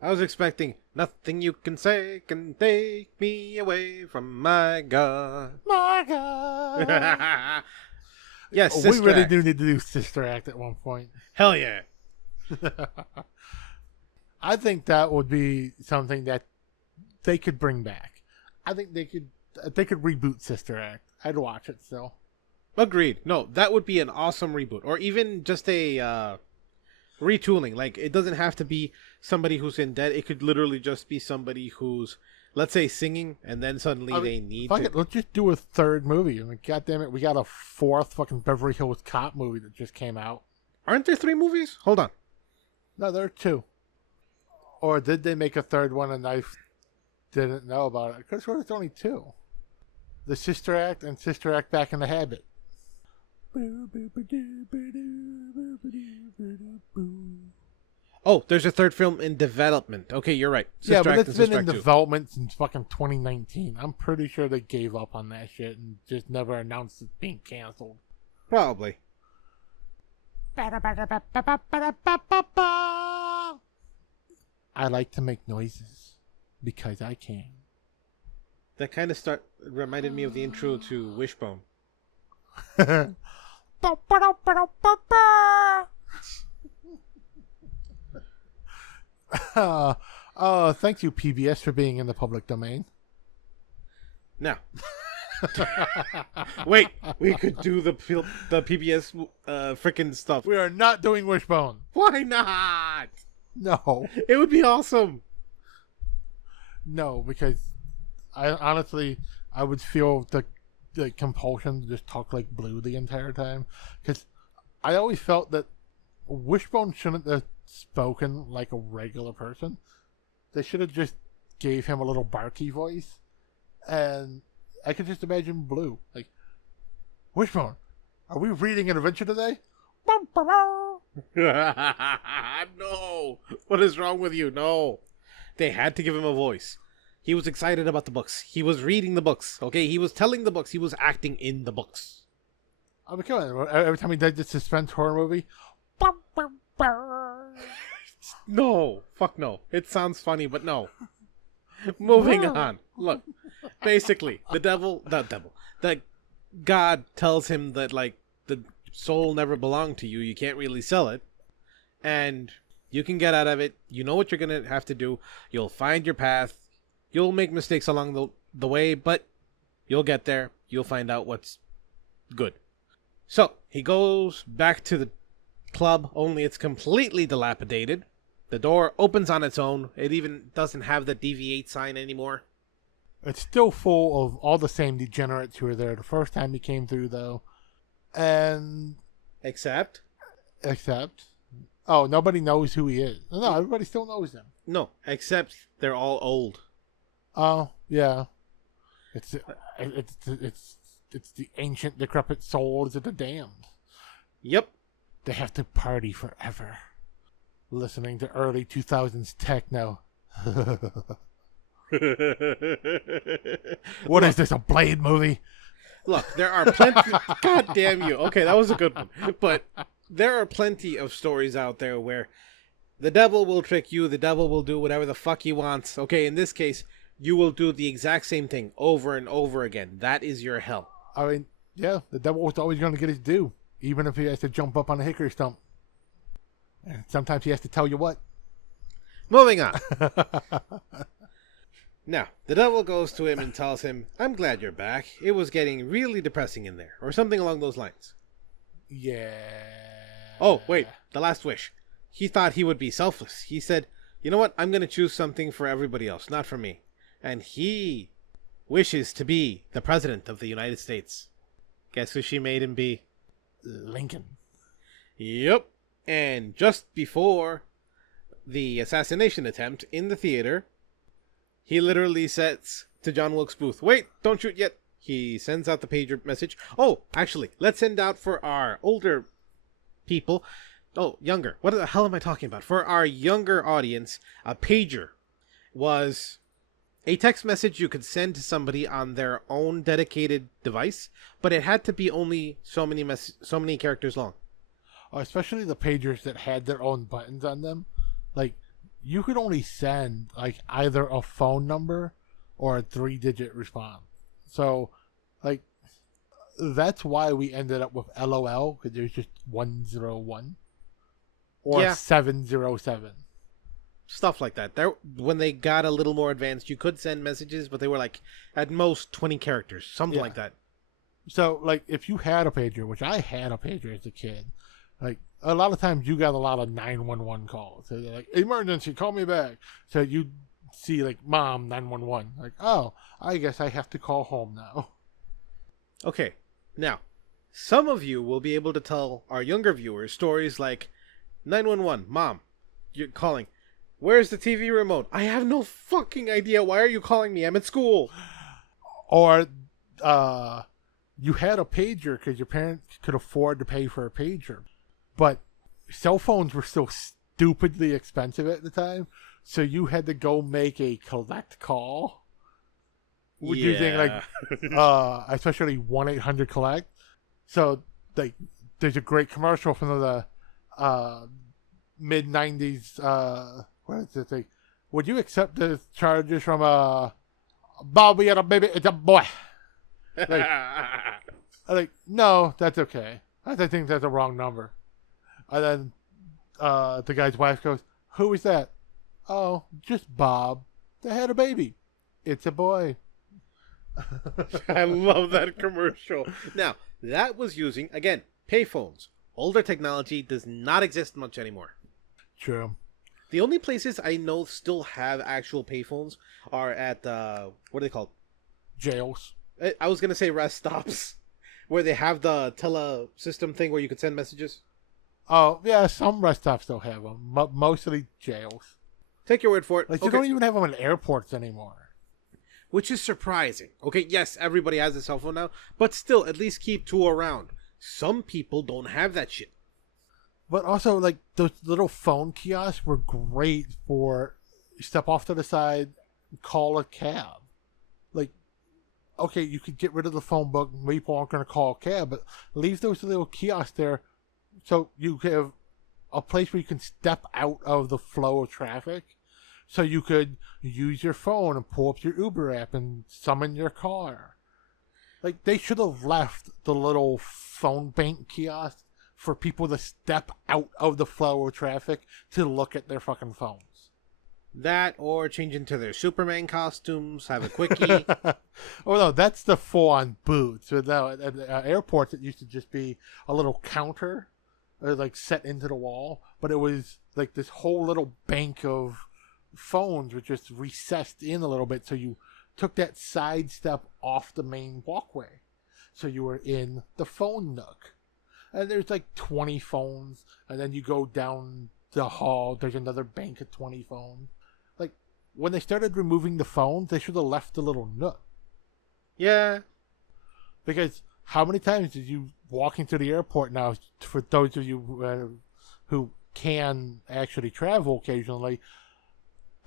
I was expecting, nothing you can say can take me away from my God. My God. Yes, Sister we really Act. do need to do Sister Act at one point. Hell yeah. I think that would be something that they could bring back. I think they could reboot Sister Act. I'd watch it still. Agreed. No, that would be an awesome reboot. Or even just a retooling. Like, it doesn't have to be somebody who's in debt. It could literally just be somebody who's, let's say, singing, and then suddenly they need to... Let's just do a third movie. I mean, God damn it, we got a fourth fucking Beverly Hills Cop movie that just came out. Aren't there 3 movies? Hold on. No, there are 2. Or did they make a third one and I didn't know about it? Because it's only 2. The Sister Act and Sister Act Back in the Habit. Oh, there's a third film in development. Okay, you're right. Yeah, but Act it's and been in Sister Act 2. development since fucking 2019. I'm pretty sure they gave up on that shit and just never announced it being canceled. Probably. I like to make noises because I can. That kind of reminded me of the intro to Wishbone. Thank you, PBS, for being in the public domain. Now, wait, we could do the PBS freaking stuff. We are not doing Wishbone. Why not? No. It would be awesome. No, because I honestly would feel the compulsion to just talk like Blue the entire time. Because I always felt that Wishbone shouldn't have spoken like a regular person. They should have just gave him a little barky voice. And I could just imagine Blue. Like, Wishbone, are we reading an adventure today? No. What is wrong with you? No. They had to give him a voice. He was excited about the books. He was reading the books. Okay, he was telling the books. He was acting in the books. I mean, come on. Every time he did the suspense horror movie. No. Fuck no. It sounds funny, but no. Moving on. Look. Basically, that God tells him that, like, the soul never belonged to you. You can't really sell it. And you can get out of it. You know what you're going to have to do. You'll find your path. You'll make mistakes along the way, but you'll get there. You'll find out what's good. So, he goes back to the club, only it's completely dilapidated. The door opens on its own. It even doesn't have the deviate sign anymore. It's still full of all the same degenerates who were there the first time he came through, though. And... Except? Oh, nobody knows who he is. No, everybody still knows him. No, except they're all old. Oh, yeah. It's the ancient, decrepit souls of the damned. Yep. They have to party forever. Listening to early 2000s techno. What is this, a Blade movie? Look, there are plenty. God damn you. Okay, that was a good one. But there are plenty of stories out there where the devil will trick you, the devil will do whatever the fuck he wants. Okay, in this case, you will do the exact same thing over and over again. That is your hell. I mean, yeah, the devil was always going to get his due, even if he has to jump up on a hickory stump. And sometimes he has to tell you what. Moving on. Now, the devil goes to him and tells him, I'm glad you're back. It was getting really depressing in there. Or something along those lines. Yeah. Oh, wait. The last wish. He thought he would be selfless. He said, you know what? I'm going to choose something for everybody else, not for me. And he wishes to be the president of the United States. Guess who she made him be? Lincoln. Yep. And just before the assassination attempt in the theater, he literally says to John Wilkes Booth, wait, don't shoot yet. He sends out the pager message. Oh, actually, let's send out for our older people. Oh, younger. What the hell am I talking about? For our younger audience, a pager was a text message you could send to somebody on their own dedicated device, but it had to be only so many characters long. Especially the pagers that had their own buttons on them. Like, you could only send like either a phone number or a 3-digit response. So, like, that's why we ended up with LOL, because there's just 101 or 707. Stuff like that. There, when they got a little more advanced, you could send messages, but they were like at most 20 characters, something like that. So, like, if you had a pager, which I had a pager as a kid, like, a lot of times you got a lot of 911 calls. So they're like, emergency, call me back. So you see, like, mom, 911. Like, oh, I guess I have to call home now. Okay, now, some of you will be able to tell our younger viewers stories like, 911, mom, you're calling. Where's the TV remote? I have no fucking idea. Why are you calling me? I'm at school. Or, you had a pager because your parents could afford to pay for a pager. But cell phones were so stupidly expensive at the time, so you had to go make a collect call. Using, like, especially 1-800-COLLECT. So, like, there's a great commercial from the mid-90s, what is it? Like, would you accept the charges from Bobby and a baby? It's a boy. Like, no, that's okay. I think that's a wrong number. And then the guy's wife goes, who is that? Oh, just Bob. They had a baby. It's a boy. I love that commercial. Now, that was using, again, payphones. Older technology does not exist much anymore. True. The only places I know still have actual payphones are at, what are they called? Jails. I was going to say rest stops, where they have the tele-system thing where you could send messages. Oh, yeah, some rest stops still have them. Mostly jails. Take your word for it. Like, you don't even have them in airports anymore. Which is surprising. Okay, yes, everybody has a cell phone now, but still, at least keep 2 around. Some people don't have that shit. But also, like, those little phone kiosks were great for step off to the side, call a cab. Like, okay, you could get rid of the phone book, people aren't going to call a cab, but leave those little kiosks there so you have a place where you can step out of the flow of traffic. So you could use your phone and pull up your Uber app and summon your car. Like, they should have left the little phone bank kiosk for people to step out of the flow of traffic to look at their fucking phones. That, or change into their Superman costumes, have a quickie. Oh, no, that's the full-on boot. So now, at airports, it used to just be a little counter, like, set into the wall. But it was, like, this whole little bank of phones were just recessed in a little bit, so you took that side step off the main walkway. So you were in the phone nook. And there's like 20 phones, and then you go down the hall, there's another bank of 20 phones. Like, when they started removing the phones, they should have left the little nook. Yeah. Because how many times did you walk into the airport now, for those of you who can actually travel occasionally,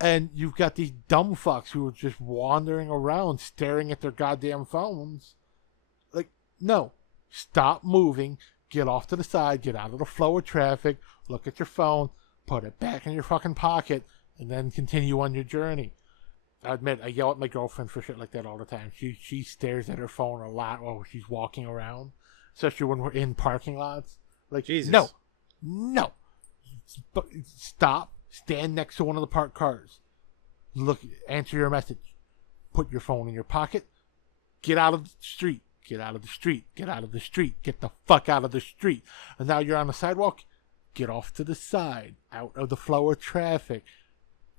And you've got these dumb fucks who are just wandering around staring at their goddamn phones. Like, no. Stop moving. Get off to the side. Get out of the flow of traffic. Look at your phone. Put it back in your fucking pocket. And then continue on your journey. I admit, I yell at my girlfriend for shit like that all the time. She stares at her phone a lot while she's walking around. Especially when we're in parking lots. Like, Jesus. No. Stop. Stand next to one of the parked cars. Look, answer your message. Put your phone in your pocket. Get out of the street. Get out of the street. Get out of the street. Get the fuck out of the street. And now you're on the sidewalk. Get off to the side. Out of the flow of traffic.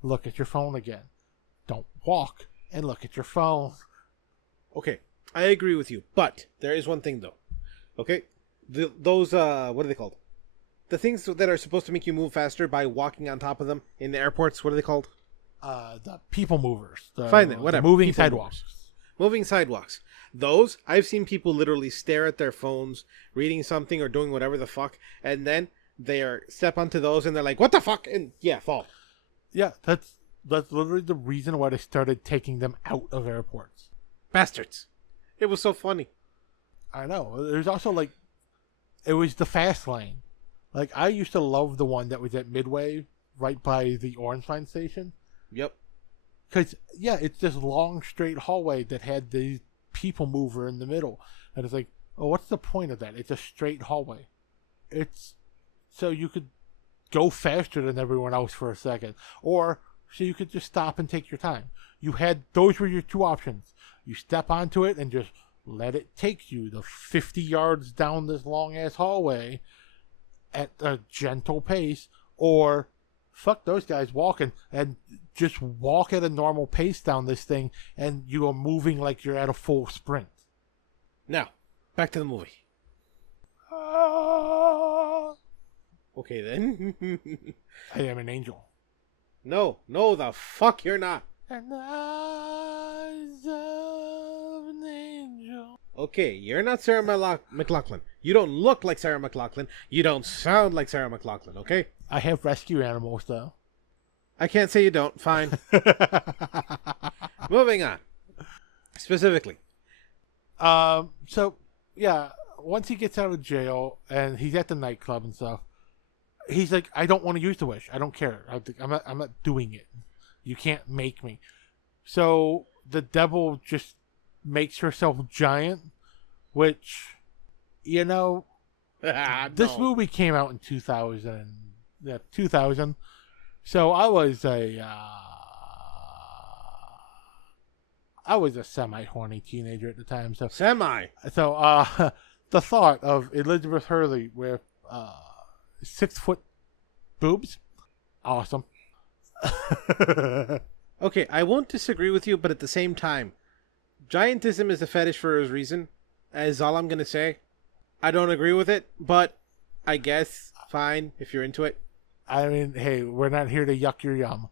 Look at your phone again. Don't walk and look at your phone. Okay, I agree with you, but there is one thing though. Okay, those what are they called? The things that are supposed to make you move faster by walking on top of them in the airports. What are they called? The people movers. Fine then, whatever. The moving People sidewalks. Moving sidewalks. Those, I've seen people literally stare at their phones, reading something or doing whatever the fuck, and then they step onto those and they're like, "What the fuck?" and yeah, fall. Yeah, that's literally the reason why they started taking them out of airports. Bastards. It was so funny. I know. There's also like, it was the fast lane. Like, I used to love the one that was at Midway, right by the Orange Line station. Yep. Because, yeah, it's this long, straight hallway that had the people mover in the middle. And it's like, oh, what's the point of that? It's a straight hallway. It's so you could go faster than everyone else for a second. Or so you could just stop and take your time. Those were your two options. You step onto it and just let it take you the 50 yards down this long-ass hallway at a gentle pace, or fuck those guys walking and just walk at a normal pace down this thing, and you are moving like you're at a full sprint. Now, back to the movie. Okay then. I am an angel. No, the fuck you're not. And eyes of an angel. Okay, you're not Sarah McLachlan. You don't look like Sarah McLachlan. You don't sound like Sarah McLachlan, okay? I have rescue animals, though. I can't say you don't. Fine. Moving on. Specifically. So, yeah, once he gets out of jail and he's at the nightclub and stuff, he's like, I don't want to use the wish. I don't care. I'm not doing it. You can't make me. So the devil just makes herself giant, which, you know, this movie came out in 2000. Yeah, 2000. So I was a semi-horny teenager at the time. So the thought of Elizabeth Hurley with 6-foot boobs, awesome. Okay, I won't disagree with you, but at the same time, giantism is a fetish for a reason, is all I'm going to say. I don't agree with it, but I guess fine if you're into it. I mean, hey, we're not here to yuck your yum.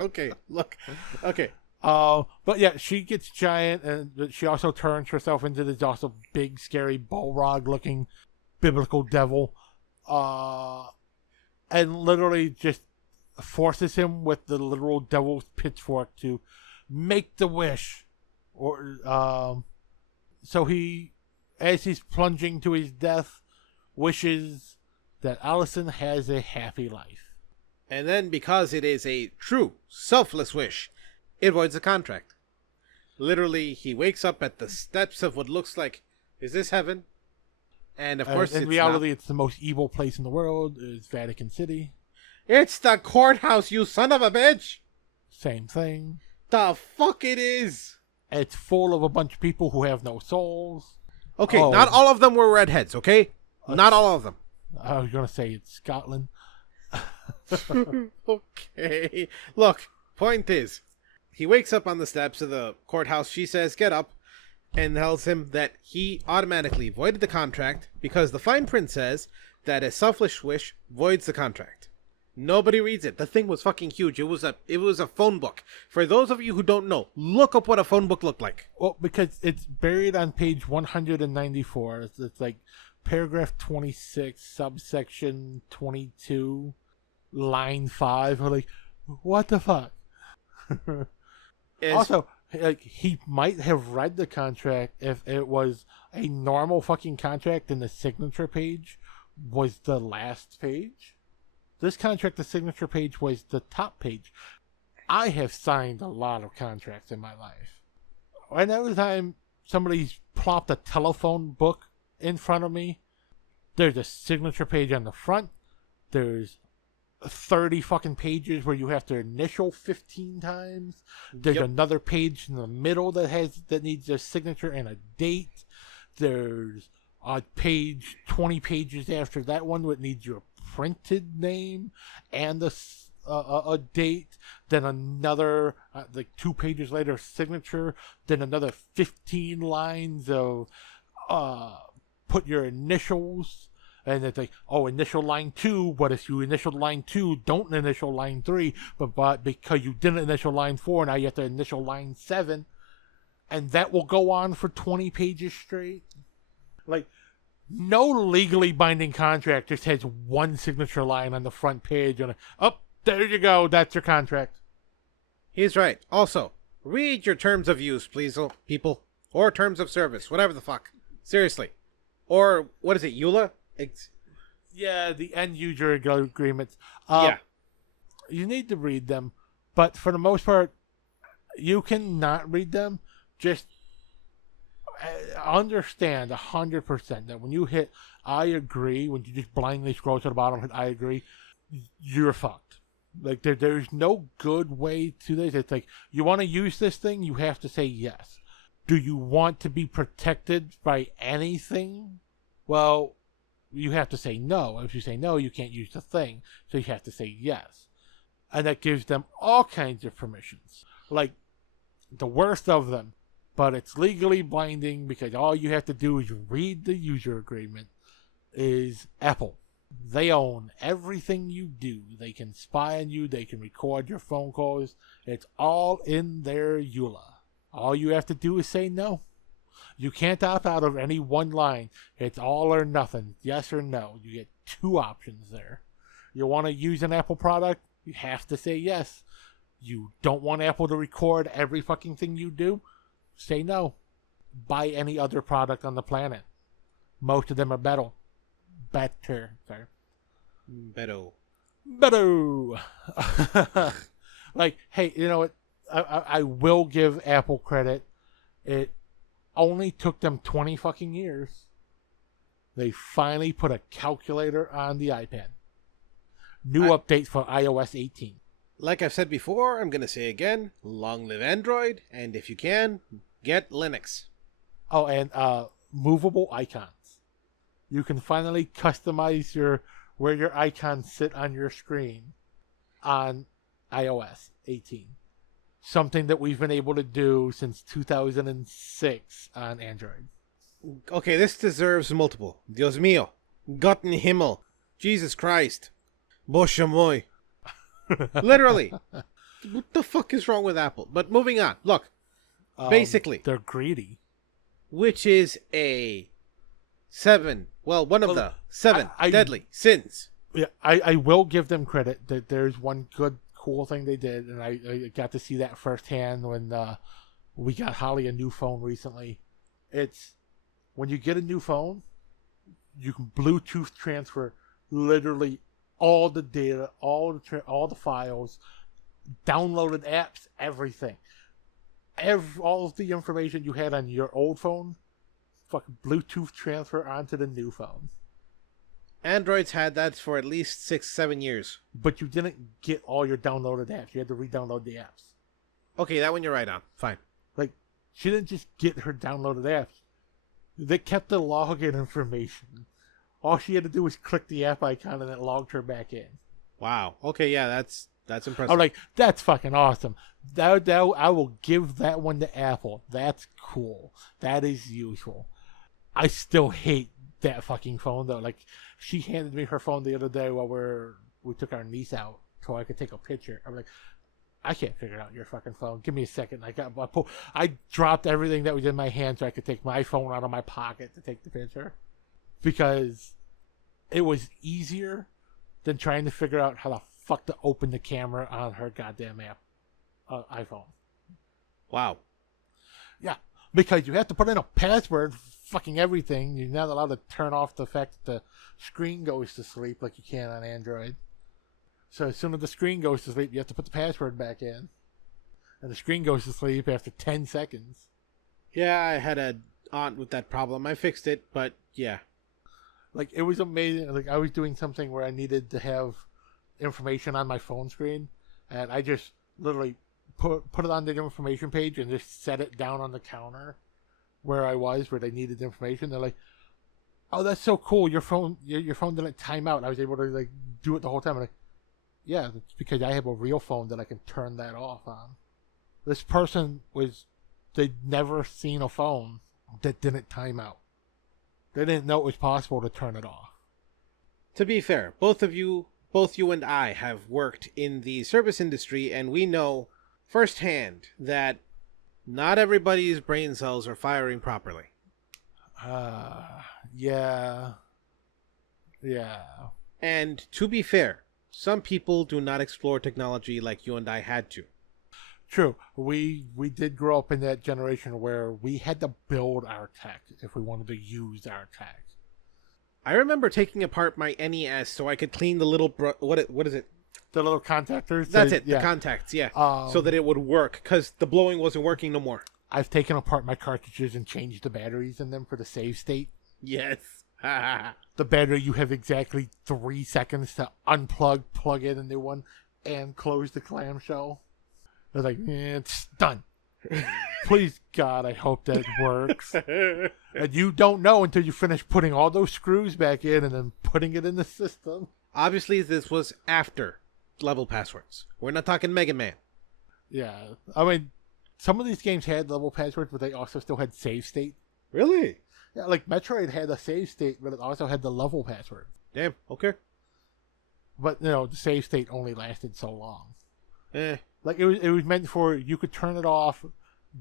Okay, look. Okay. But yeah, she gets giant, and she also turns herself into this also big, scary, Balrog-looking biblical devil. And literally just forces him with the literal devil's pitchfork to make the wish. Or so he, as he's plunging to his death, wishes that Allison has a happy life. And then, because it is a true, selfless wish, it voids the contract. Literally, he wakes up at the steps of what looks like, is this heaven? And of course, in reality, it's the most evil place in the world. It's Vatican City. It's the courthouse, you son of a bitch! Same thing. The fuck it is! It's full of a bunch of people who have no souls. Okay, not all of them were redheads, okay? Not all of them. I was going to say it's Scotland. Okay. Look, point is, he wakes up on the steps of the courthouse. She says, get up, and tells him that he automatically voided the contract because the fine print says that a selfish wish voids the contract. Nobody reads it. The thing was fucking huge. It was a phone book. For those of you who don't know, look up what a phone book looked like. Well, because it's buried on page 194. It's like paragraph 26, subsection 22. line 5. We're like, what the fuck? Also, like, he might have read the contract if it was a normal fucking contract and the signature page was the last page. This contract, the signature page was the top page. I have signed a lot of contracts in my life. And every time somebody's plopped a telephone book in front of me, there's a signature page on the front. There's 30 fucking pages where you have to initial 15 times. There's another page in the middle that needs a signature and a date. There's a page 20 pages after that one that needs your printed name and a date. Then another like 2 pages later signature. Then another 15 lines of put your initials. And it's like, oh, initial line 2, but if you initial line 2, don't initial line 3, but because you didn't initial line 4, now you have to initial line 7, and that will go on for 20 pages straight. Like, no legally binding contract just has one signature line on the front page, and there you go, that's your contract. He's right. Also, read your terms of use, please, people, or terms of service, whatever the fuck. Seriously. Or, what is it, EULA? Yeah, the end user agreements. Yeah. You need to read them, but for the most part, you can not read them. Just understand 100% that when you hit I agree, when you just blindly scroll to the bottom and hit I agree, you're fucked. Like, there's no good way to this. It's like, you want to use this thing, you have to say yes. Do you want to be protected by anything? Well, you have to say no. If you say no, you can't use the thing. So you have to say yes. And that gives them all kinds of permissions. Like, the worst of them. But it's legally binding because all you have to do is read the user agreement. Is Apple. They own everything you do. They can spy on you. They can record your phone calls. It's all in their EULA. All you have to do is say no. You can't opt out of any one line. It's all or nothing. Yes or no. You get 2 options there. You want to use an Apple product? You have to say yes. You don't want Apple to record every fucking thing you do? Say no. Buy any other product on the planet. Most of them are better. Better. Sorry. Better. Like, hey, you know what? I will give Apple credit. It only took them 20 fucking years. They finally put a calculator on the iPad. New update for iOS 18. Like I've said before, I'm going to say again, long live Android, and if you can, get Linux. Oh, and movable icons. You can finally customize where your icons sit on your screen on iOS 18. Something that we've been able to do since 2006 on Android. Okay, this deserves multiple. Dios mío. Gott in Himmel. Jesus Christ. Bosche moi. Literally. What the fuck is wrong with Apple? But moving on. Look. Basically. They're greedy. Which is a 7. Well, one of the 7 deadly sins. Yeah, I will give them credit that there's one good cool thing they did, and I got to see that firsthand when we got Holly a new phone recently. It's when you get a new phone, you can Bluetooth transfer literally all the data, all the files, downloaded apps, everything. All of the information you had on your old phone, fucking Bluetooth transfer onto the new phone. Android's had that for at least 6-7 years. But you didn't get all your downloaded apps. You had to re-download the apps. Okay, that one you're right on. Fine. Like, she didn't just get her downloaded apps. They kept the login information. All she had to do was click the app icon and it logged her back in. Wow. Okay, yeah, that's impressive. I'm like, that's fucking awesome. I will give that one to Apple. That's cool. That is useful. I still hate that fucking phone though. Like, she handed me her phone the other day while we took our niece out so I could take a picture. I'm like, I can't figure out your fucking phone. Give me a second. I dropped everything that was in my hand so I could take my phone out of my pocket to take the picture because it was easier than trying to figure out how the fuck to open the camera on her goddamn iPhone. Wow. Yeah, because you have to put in a password for fucking everything. You're not allowed to turn off the fact that the screen goes to sleep like you can on Android. So as soon as the screen goes to sleep, you have to put the password back in. And the screen goes to sleep after 10 seconds. Yeah, I had a aunt with that problem. I fixed it, but yeah. Like, it was amazing. Like, I was doing something where I needed to have information on my phone screen, and I just literally put it on the information page and just set it down on the counter where I was, where they needed information. They're like, "Oh, that's so cool! Your phone didn't time out." And I was able to like do it the whole time. I'm like, yeah, it's because I have a real phone that I can turn that off on. This person they'd never seen a phone that didn't time out. They didn't know it was possible to turn it off. To be fair, both you and I have worked in the service industry, and we know firsthand that not everybody's brain cells are firing properly. Yeah. And to be fair, some people do not explore technology like you and I had to. True. We did grow up in that generation where we had to build our tech if we wanted to use our tech. I remember taking apart my NES so I could clean the little what is it? The little contactors. That's it. Yeah. The contacts. Yeah. So that it would work, because the blowing wasn't working no more. I've taken apart my cartridges and changed the batteries in them for the save state. Yes. The battery, you have exactly 3 seconds to unplug, plug in a new one, and close the clamshell. I was like, it's done. Please, God, I hope that works. And you don't know until you finish putting all those screws back in and then putting it in the system. Obviously, this was after level passwords. We're not talking Mega Man. Yeah. I mean, some of these games had level passwords, but they also still had save state. Really? Yeah, like Metroid had a save state, but it also had the level password. Damn, okay. But, the save state only lasted so long. Like, it was meant for, you could turn it off,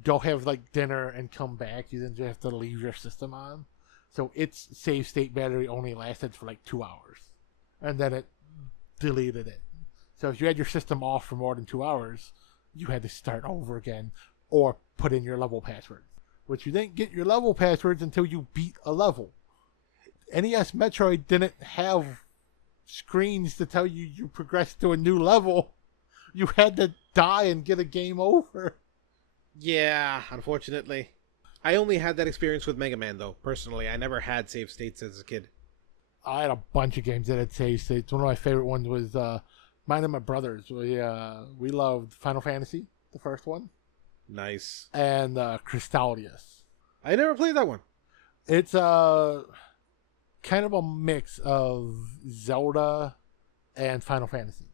go have, like, dinner, and come back. You didn't just have to leave your system on. So its save state battery only lasted for, like, 2 hours. And then it deleted it. So if you had your system off for more than 2 hours, you had to start over again or put in your level password. Which you didn't get your level passwords until you beat a level. NES Metroid didn't have screens to tell you progressed to a new level. You had to die and get a game over. Yeah, unfortunately. I only had that experience with Mega Man, though, personally. I never had save states as a kid. I had a bunch of games that had save states. One of my favorite ones was mine and my brothers. We loved Final Fantasy, the first one. Nice. And Crystalius. I never played that one. It's kind of a mix of Zelda and Final Fantasy.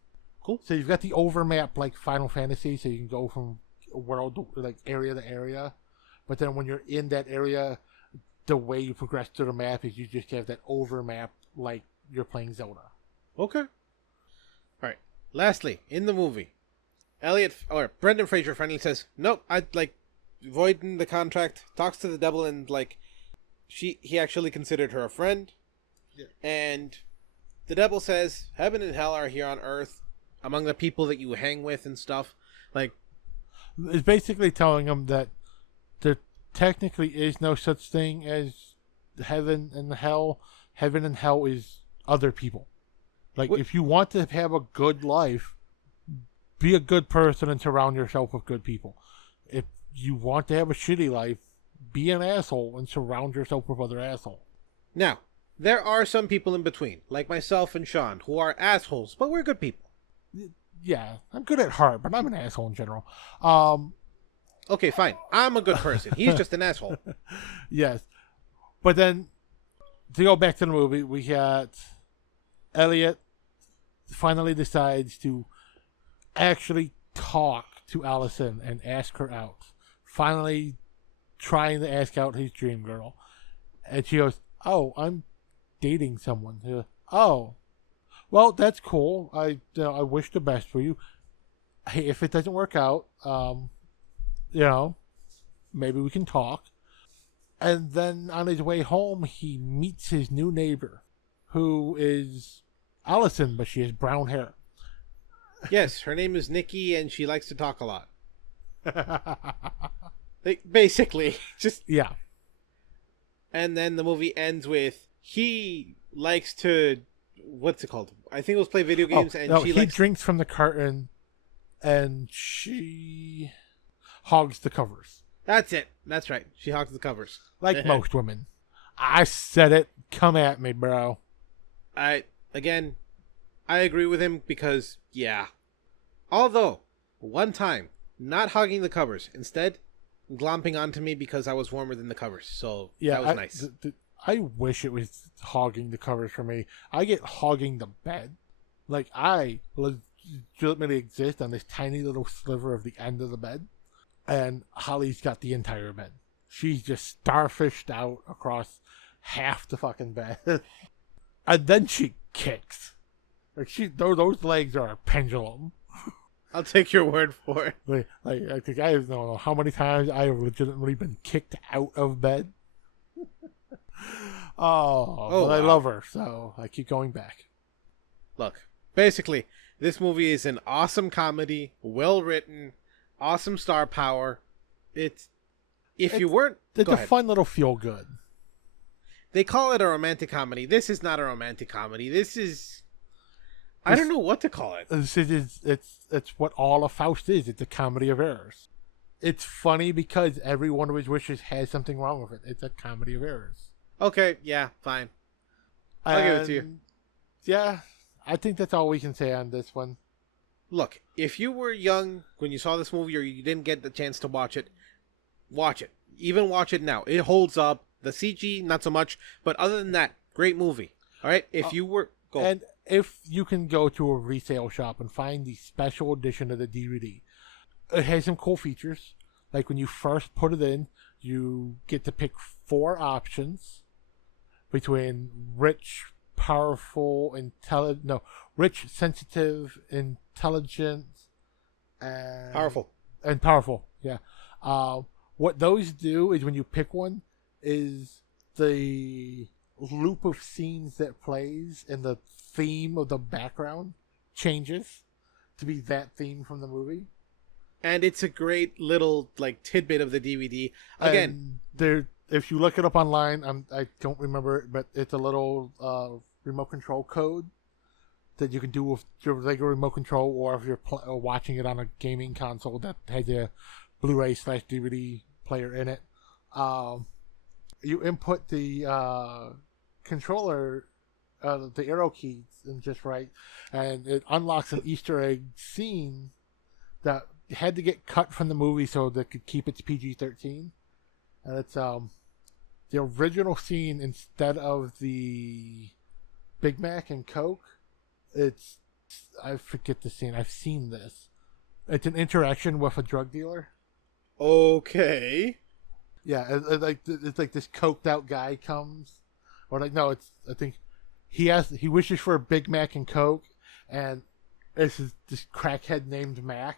Cool. So you've got the overmap like Final Fantasy, so you can go from world, like area to area. But then when you're in that area, the way you progress through the map is you just have that overmap like you're playing Zelda. Okay. Alright. Lastly, in the movie, Brendan Fraser finally says, nope, I'd voiding the contract, talks to the devil, and he actually considered her a friend. Yeah. And the devil says, heaven and hell are here on earth, among the people that you hang with and stuff. It's basically telling him that there technically is no such thing as heaven and hell. Heaven and hell is other people. If you want to have a good life, be a good person and surround yourself with good people. If you want to have a shitty life, be an asshole and surround yourself with other assholes. Now, there are some people in between, like myself and Sean, who are assholes, but we're good people. Yeah, I'm good at heart, but I'm an asshole in general. Okay, fine. I'm a good person. He's just an asshole. Yes. But then, to go back to the movie, we got Elliot finally decides to actually talk to Allison and ask her out. Finally trying to ask out his dream girl. And she goes, oh, I'm dating someone. Goes, oh, well, that's cool. I wish the best for you. Hey, if it doesn't work out, maybe we can talk. And then on his way home, he meets his new neighbor, who is Allison, but she has brown hair. Yes, her name is Nikki, and she likes to talk a lot. Like, basically, just... Yeah. And then the movie ends with, he likes to... What's it called? I think it was play video games, and no, he he likes... drinks from the carton, and she hogs the covers. That's it. That's right. She hogs the covers. Like most women. I said it. Come at me, bro. Again, I agree with him because, yeah. Although, one time, not hogging the covers. Instead, glomping onto me because I was warmer than the covers. So, Yeah, that was nice. I wish it was hogging the covers for me. I get hogging the bed. Like, I legitimately exist on this tiny little sliver of the end of the bed. And Holly's got the entire bed. She's just starfished out across half the fucking bed. And then she kicks. Like, those legs are a pendulum. I'll take your word for it. Like I think I don't know how many times I have legitimately been kicked out of bed. But I love her, so I keep going back. Look, basically, this movie is an awesome comedy, well written, awesome star power. It's a fun little feel good. They call it a romantic comedy. This is not a romantic comedy. This is, I don't know what to call it. It's what all of Faust is. It's a comedy of errors. It's funny because every one of his wishes has something wrong with it. It's a comedy of errors. Okay, yeah, fine. I'll give it to you. Yeah, I think that's all we can say on this one. Look, if you were young when you saw this movie or you didn't get the chance to watch it, watch it. Even watch it now. It holds up. The CG, not so much. But other than that, great movie. All right? If you were... Go. And if you can go to a resale shop and find the special edition of the DVD, it has some cool features. Like when you first put it in, you get to pick 4 options between rich, powerful, rich, sensitive, intelligent, and... Powerful, yeah. What those do is when you pick one, is the loop of scenes that plays and the theme of the background changes to be that theme from the movie. And it's a great little tidbit of the DVD. Again, if you look it up online, I don't remember it, but it's a little remote control code that you can do with your regular remote control, or if you're watching it on a gaming console that has a Blu-ray/DVD player in it. You input the controller, the arrow keys, and just right, and it unlocks an Easter egg scene that had to get cut from the movie so they could keep its PG-13. And it's the original scene. Instead of the Big Mac and Coke, I forget the scene. I've seen this. It's an interaction with a drug dealer. Okay. Yeah, it's like this coked out guy comes, or I think he wishes for a Big Mac and Coke, and it's this crackhead named Mac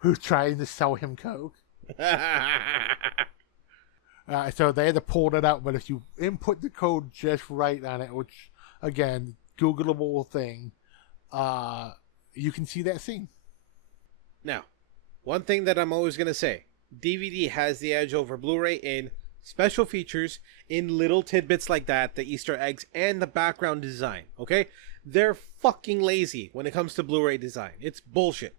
who's trying to sell him Coke. So they had to pull that out, but if you input the code just right on it, which again, Googleable thing, you can see that scene. Now, one thing that I'm always gonna say. DVD has the edge over Blu-ray in special features, in little tidbits like that, the Easter eggs, and the background design, okay? They're fucking lazy when it comes to Blu-ray design. It's bullshit.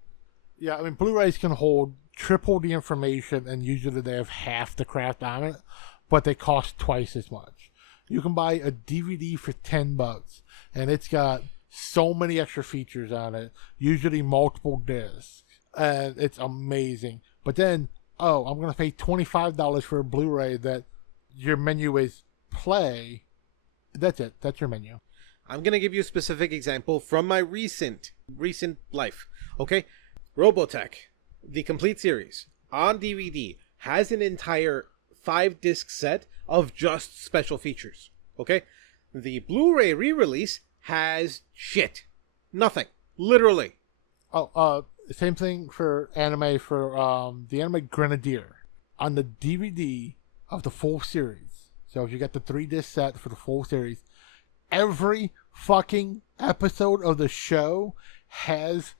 Yeah, I mean, Blu-rays can hold triple the information, and usually they have half the crap on it, but they cost twice as much. You can buy a DVD for $10, and it's got so many extra features on it, usually multiple discs, and it's amazing. But then... I'm going to pay $25 for a Blu-ray that your menu is play. That's it. That's your menu. I'm going to give you a specific example from my recent life. Okay? Robotech, the complete series, on DVD, has an entire 5-disc set of just special features. Okay? The Blu-ray re-release has shit. Nothing. Literally. Same thing for anime, for the anime Grenadier. On the DVD of the full series, so if you get the 3-disc set for the full series, every fucking episode of the show has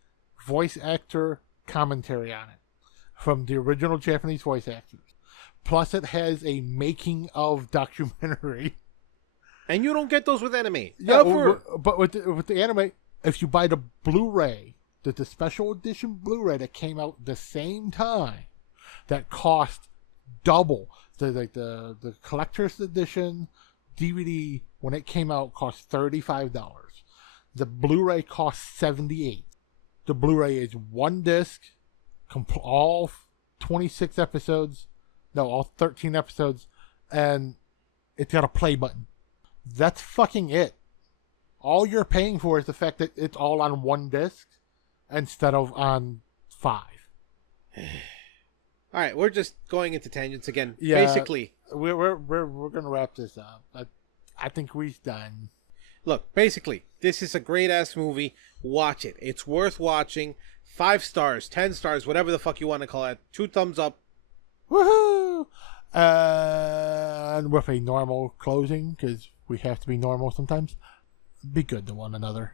voice actor commentary on it from the original Japanese voice actors. Plus, it has a making of documentary. And you don't get those with anime. Yeah, Ever. but with the anime, if you buy the Blu-ray, the special edition Blu-ray that came out the same time, that cost double. The collector's edition DVD when it came out cost $35. The Blu-ray cost $78. The Blu-ray is one disc, all 26 episodes. No, all 13 episodes, and it's got a play button. That's fucking it. All you're paying for is the fact that it's all on one disc instead of on 5. All right, we're just going into tangents again. Yeah, basically, we're gonna wrap this up. I think we're done. look, basically, this is a great ass movie. Watch it. It's worth watching. 5 stars, 10 stars, whatever the fuck you want to call it. 2 thumbs up. Woohoo! And with a normal closing, because we have to be normal sometimes. Be good to one another.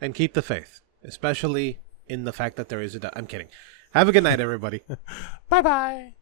And keep the faith, especially in the fact that there is I'm kidding. Have a good night, everybody. Bye-bye.